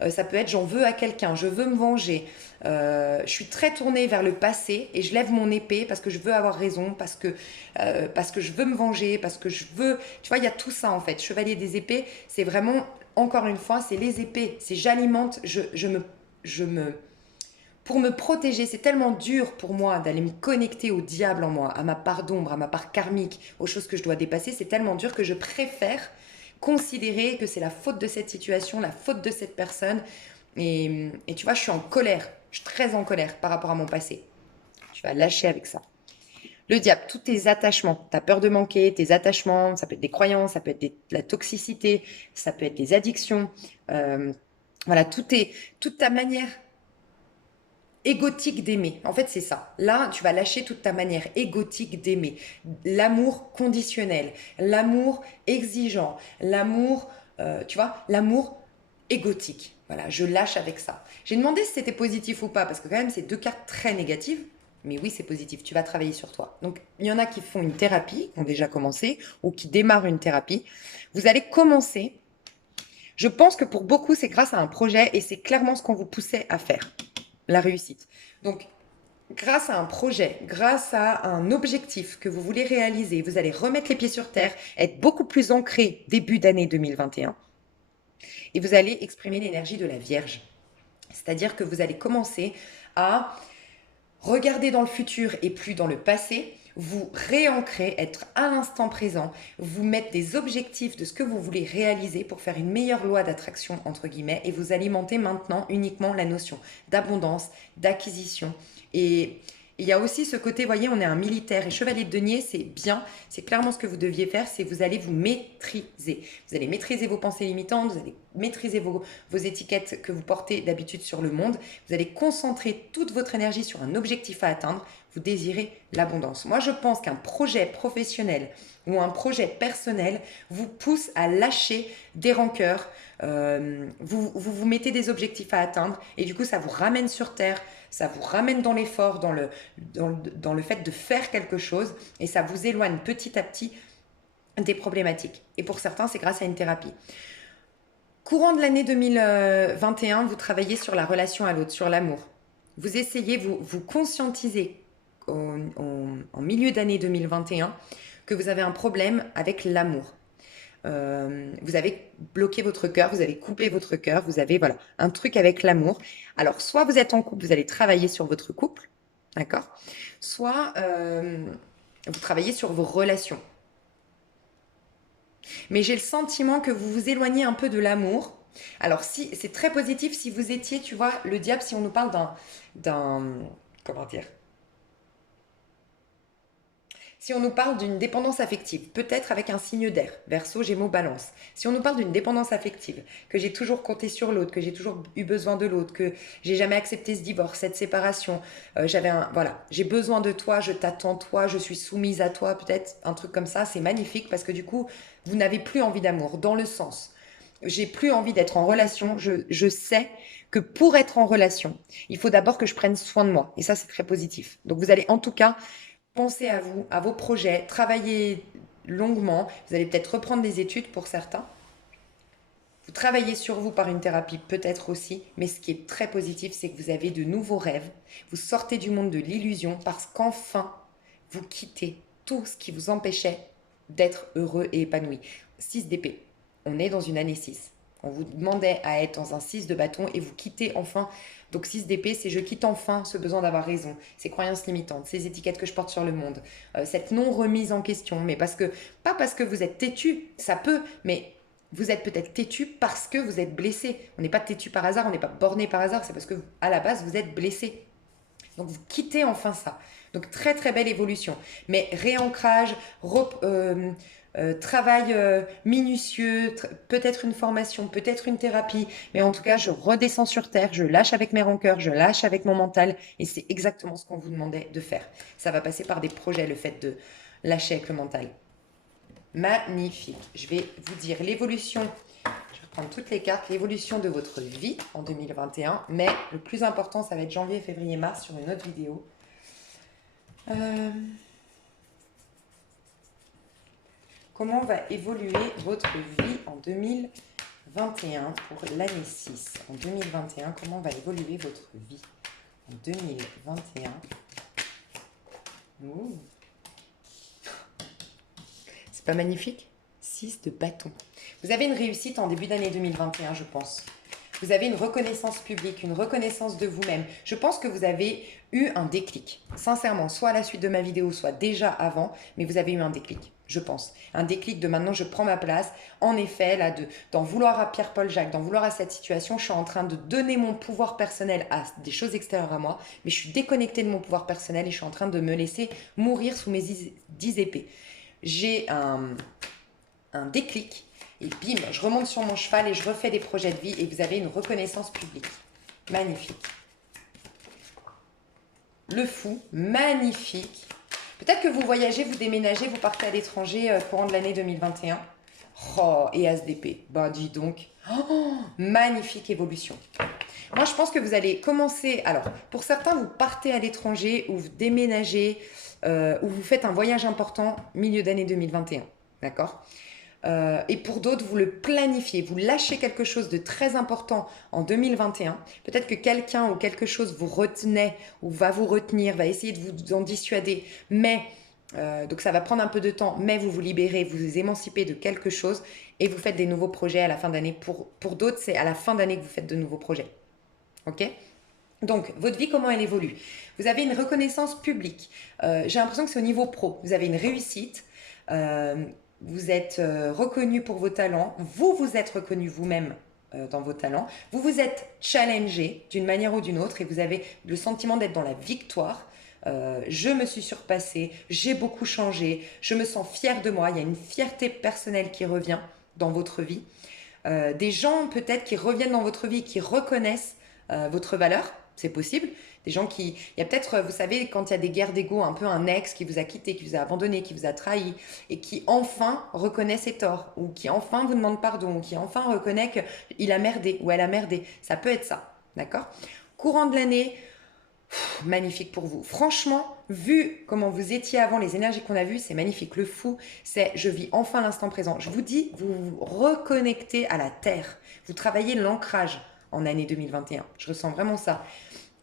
Ça peut être j'en veux à quelqu'un, je veux me venger. Je suis très tournée vers le passé et je lève mon épée parce que je veux avoir raison, parce que je veux me venger, parce que je veux... Tu vois, il y a tout ça en fait. Chevalier des épées, c'est vraiment, encore une fois, c'est les épées. C'est j'alimente, je me pour me protéger. C'est tellement dur pour moi d'aller me connecter au diable en moi, à ma part d'ombre, à ma part karmique, aux choses que je dois dépasser. C'est tellement dur que je préfère considérer que c'est la faute de cette situation, la faute de cette personne. Et tu vois, je suis en colère. Je suis très en colère par rapport à mon passé. Tu vas lâcher avec ça. Le diable, tous tes attachements, ta peur de manquer, tes attachements, ça peut être des croyances, ça peut être la toxicité, ça peut être des addictions. Voilà, toute ta manière égotique d'aimer. En fait, c'est ça. Là, tu vas lâcher toute ta manière égotique d'aimer. L'amour conditionnel, l'amour exigeant, l'amour, tu vois, l'amour égotique. Voilà, je lâche avec ça. J'ai demandé si c'était positif ou pas, parce que quand même, c'est deux cartes très négatives. Mais oui, c'est positif. Tu vas travailler sur toi. Donc, il y en a qui font une thérapie, qui ont déjà commencé, ou qui démarrent une thérapie. Vous allez commencer. Je pense que pour beaucoup, c'est grâce à un projet et c'est clairement ce qu'on vous poussait à faire la réussite. Donc, grâce à un projet, grâce à un objectif que vous voulez réaliser, vous allez remettre les pieds sur terre, être beaucoup plus ancré début d'année 2021 et vous allez exprimer l'énergie de la Vierge. C'est-à-dire que vous allez commencer à regarder dans le futur et plus dans le passé, vous réancrer, être à l'instant présent, vous mettre des objectifs de ce que vous voulez réaliser pour faire une meilleure loi d'attraction, entre guillemets, et vous alimenter maintenant uniquement la notion d'abondance, d'acquisition. Et il y a aussi ce côté, voyez, on est un militaire et chevalier de denier, c'est bien, c'est clairement ce que vous deviez faire, c'est vous allez vous maîtriser. Vous allez maîtriser vos pensées limitantes, vous allez maîtriser vos étiquettes que vous portez d'habitude sur le monde, vous allez concentrer toute votre énergie sur un objectif à atteindre, vous désirez l'abondance. Moi, je pense qu'un projet professionnel ou un projet personnel vous pousse à lâcher des rancœurs, vous mettez des objectifs à atteindre et du coup, ça vous ramène sur terre, ça vous ramène dans l'effort, dans le fait de faire quelque chose et ça vous éloigne petit à petit des problématiques. Et pour certains, c'est grâce à une thérapie. Courant de l'année 2021, vous travaillez sur la relation à l'autre, sur l'amour. Vous essayez, vous conscientisez en milieu d'année 2021 que vous avez un problème avec l'amour. Vous avez bloqué votre cœur, vous avez coupé votre cœur, vous avez voilà un truc avec l'amour. Alors, soit vous êtes en couple, vous allez travailler sur votre couple, d'accord? Soit vous travaillez sur vos relations. Mais j'ai le sentiment que vous vous éloignez un peu de l'amour. Alors, si c'est très positif si vous étiez, tu vois, le diable, si on nous parle comment dire? Si on nous parle d'une dépendance affective, peut-être avec un signe d'air, Verseau, Gémeaux, Balance. Si on nous parle d'une dépendance affective, que j'ai toujours compté sur l'autre, que j'ai toujours eu besoin de l'autre, que j'ai jamais accepté ce divorce, cette séparation, voilà, j'ai besoin de toi, je t'attends toi, je suis soumise à toi, peut-être un truc comme ça, c'est magnifique parce que du coup, vous n'avez plus envie d'amour, dans le sens, j'ai plus envie d'être en relation, je sais que pour être en relation, il faut d'abord que je prenne soin de moi. Et ça, c'est très positif. Donc, vous allez en tout cas pensez à vous, à vos projets, travaillez longuement. Vous allez peut-être reprendre des études pour certains. Vous travaillez sur vous par une thérapie peut-être aussi, mais ce qui est très positif, c'est que vous avez de nouveaux rêves. Vous sortez du monde de l'illusion parce qu'enfin, vous quittez tout ce qui vous empêchait d'être heureux et épanoui. 6 d'épée. On est dans une année 6. On vous demandait à être dans un 6 de bâton et vous quittez enfin. Donc 6 d'épée, c'est je quitte enfin ce besoin d'avoir raison, ces croyances limitantes, ces étiquettes que je porte sur le monde, cette non-remise en question. Mais pas parce que vous êtes têtu, ça peut, mais vous êtes peut-être têtu parce que vous êtes blessé. On n'est pas têtu par hasard, on n'est pas borné par hasard, c'est parce que à la base vous êtes blessé. Donc vous quittez enfin ça. Donc très très belle évolution. Mais réancrage, travail minutieux, peut-être une formation, peut-être une thérapie, mais en tout cas, je redescends sur terre, je lâche avec mes rancœurs, je lâche avec mon mental, et c'est exactement ce qu'on vous demandait de faire. Ça va passer par des projets, le fait de lâcher avec le mental. Magnifique. Je vais vous dire l'évolution, je vais prendre toutes les cartes, l'évolution de votre vie en 2021, mais le plus important, ça va être janvier, février, mars sur une autre vidéo. Comment va évoluer votre vie en 2021 pour l'année 6? En 2021, comment va évoluer votre vie en 2021? Ouh. C'est pas magnifique? 6 de bâton. Vous avez une réussite en début d'année 2021, je pense. Vous avez une reconnaissance publique, une reconnaissance de vous-même. Je pense que vous avez eu un déclic. Sincèrement, soit à la suite de ma vidéo, soit déjà avant, mais vous avez eu un déclic, je pense. Un déclic de maintenant, je prends ma place. En effet, là, d'en vouloir à Pierre-Paul Jacques, d'en vouloir à cette situation, je suis en train de donner mon pouvoir personnel à des choses extérieures à moi, mais je suis déconnectée de mon pouvoir personnel et je suis en train de me laisser mourir sous mes 10 épées. J'ai un déclic. Et bim, je remonte sur mon cheval et je refais des projets de vie et vous avez une reconnaissance publique. Magnifique. Le fou, magnifique. Peut-être que vous voyagez, vous déménagez, vous partez à l'étranger courant de l'année 2021. Oh, et As d'épée. Bah dis donc. Oh, magnifique évolution. Moi, je pense que vous allez commencer... Alors, pour certains, vous partez à l'étranger ou vous déménagez ou vous faites un voyage important milieu d'année 2021. D'accord ? Et pour d'autres, vous le planifiez, vous lâchez quelque chose de très important en 2021. Peut-être que quelqu'un ou quelque chose vous retenait ou va vous retenir, va essayer de vous en dissuader, mais donc ça va prendre un peu de temps, mais vous vous libérez, vous vous émancipez de quelque chose et vous faites des nouveaux projets à la fin d'année. Pour d'autres, c'est à la fin d'année que vous faites de nouveaux projets. Ok ? Donc, votre vie, comment elle évolue? Vous avez une reconnaissance publique. J'ai l'impression que c'est au niveau pro. Vous avez une réussite. Vous êtes reconnu pour vos talents, vous êtes reconnu vous-même dans vos talents, vous vous êtes challengé d'une manière ou d'une autre et vous avez le sentiment d'être dans la victoire. Je me suis surpassée, j'ai beaucoup changé, je me sens fière de moi, il y a une fierté personnelle qui revient dans votre vie. Des gens peut-être qui reviennent dans votre vie, qui reconnaissent votre valeur, c'est possible. Des gens qui... Il y a peut-être, vous savez, quand il y a des guerres d'ego, un peu un ex qui vous a quitté, qui vous a abandonné, qui vous a trahi, et qui enfin reconnaît ses torts, ou qui enfin vous demande pardon, ou qui enfin reconnaît qu'il a merdé, ou elle a merdé. Ça peut être ça, d'accord? Courant de l'année, magnifique pour vous. Franchement, vu comment vous étiez avant, les énergies qu'on a vues, c'est magnifique. Le fou, c'est je vis enfin l'instant présent. Je vous dis, vous vous reconnectez à la terre. Vous travaillez l'ancrage en année 2021. Je ressens vraiment ça.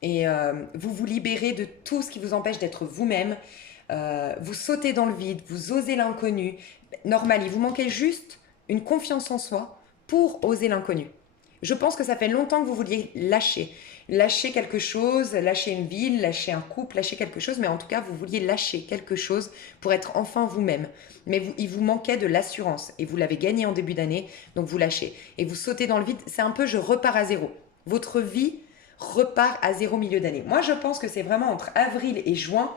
Et vous vous libérez de tout ce qui vous empêche d'être vous-même. Vous sautez dans le vide, vous osez l'inconnu. Normal, il vous manquait juste une confiance en soi pour oser l'inconnu. Je pense que ça fait longtemps que vous vouliez lâcher. Lâcher quelque chose, lâcher une ville, lâcher un couple, lâcher quelque chose. Mais en tout cas, vous vouliez lâcher quelque chose pour être enfin vous-même. Mais il vous manquait de l'assurance. Et vous l'avez gagné en début d'année, donc vous lâchez. Et vous sautez dans le vide. C'est un peu je repars à zéro. Votre vie repart à zéro milieu d'année. Moi, je pense que c'est vraiment entre avril et juin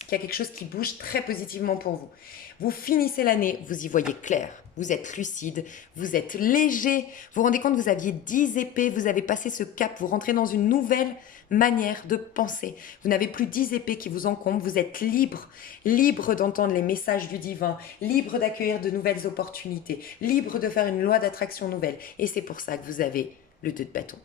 qu'il y a quelque chose qui bouge très positivement pour vous. Vous finissez l'année, vous y voyez clair, vous êtes lucide, vous êtes léger. Vous vous rendez compte, vous aviez 10 épées, vous avez passé ce cap, vous rentrez dans une nouvelle manière de penser. Vous n'avez plus 10 épées qui vous encombrent, vous êtes libre, libre d'entendre les messages du divin, libre d'accueillir de nouvelles opportunités, libre de faire une loi d'attraction nouvelle. Et c'est pour ça que vous avez le 2 de bâton.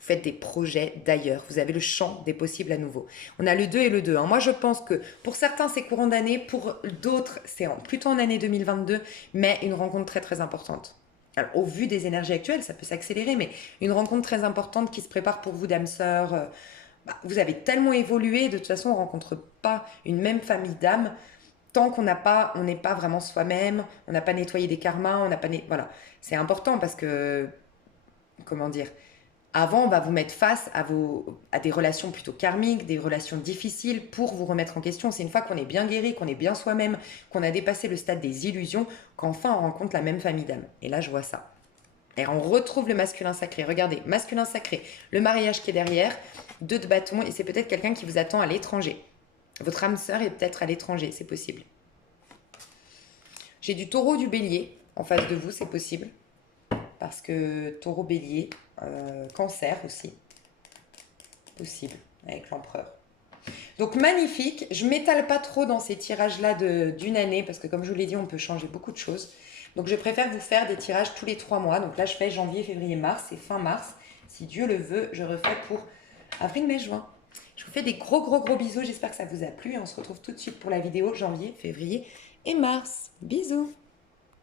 Faites des projets d'ailleurs. Vous avez le champ des possibles à nouveau. On a le 2 et le 2. Moi, je pense que pour certains, c'est courant d'année. Pour d'autres, c'est plutôt en année 2022, mais une rencontre très, très importante. Alors, au vu des énergies actuelles, ça peut s'accélérer, mais une rencontre très importante qui se prépare pour vous, d'âmes sœurs. Vous avez tellement évolué. De toute façon, on ne rencontre pas une même famille d'âmes tant qu'on on n'est pas vraiment soi-même, on n'a pas nettoyé des karmas, on n'a pas... Voilà. C'est important parce que... Comment dire? Avant, on va vous mettre face à des relations plutôt karmiques, des relations difficiles pour vous remettre en question. C'est une fois qu'on est bien guéri, qu'on est bien soi-même, qu'on a dépassé le stade des illusions, qu'enfin on rencontre la même famille d'âmes. Et là, je vois ça. Et on retrouve le masculin sacré. Regardez, masculin sacré, le mariage qui est derrière, 2 de bâton, et c'est peut-être quelqu'un qui vous attend à l'étranger. Votre âme sœur est peut-être à l'étranger, c'est possible. J'ai du taureau, du bélier en face de vous, c'est possible. Parce que taureau, bélier, cancer aussi. Possible, avec l'empereur. Donc magnifique, je m'étale pas trop dans ces tirages-là d'une année, parce que comme je vous l'ai dit, on peut changer beaucoup de choses. Donc je préfère vous faire des tirages tous les 3 mois. Donc là, je fais janvier, février, mars, et fin mars. Si Dieu le veut, je refais pour avril, mai, juin. Je vous fais des gros bisous, j'espère que ça vous a plu. Et on se retrouve tout de suite pour la vidéo janvier, février et mars. Bisous!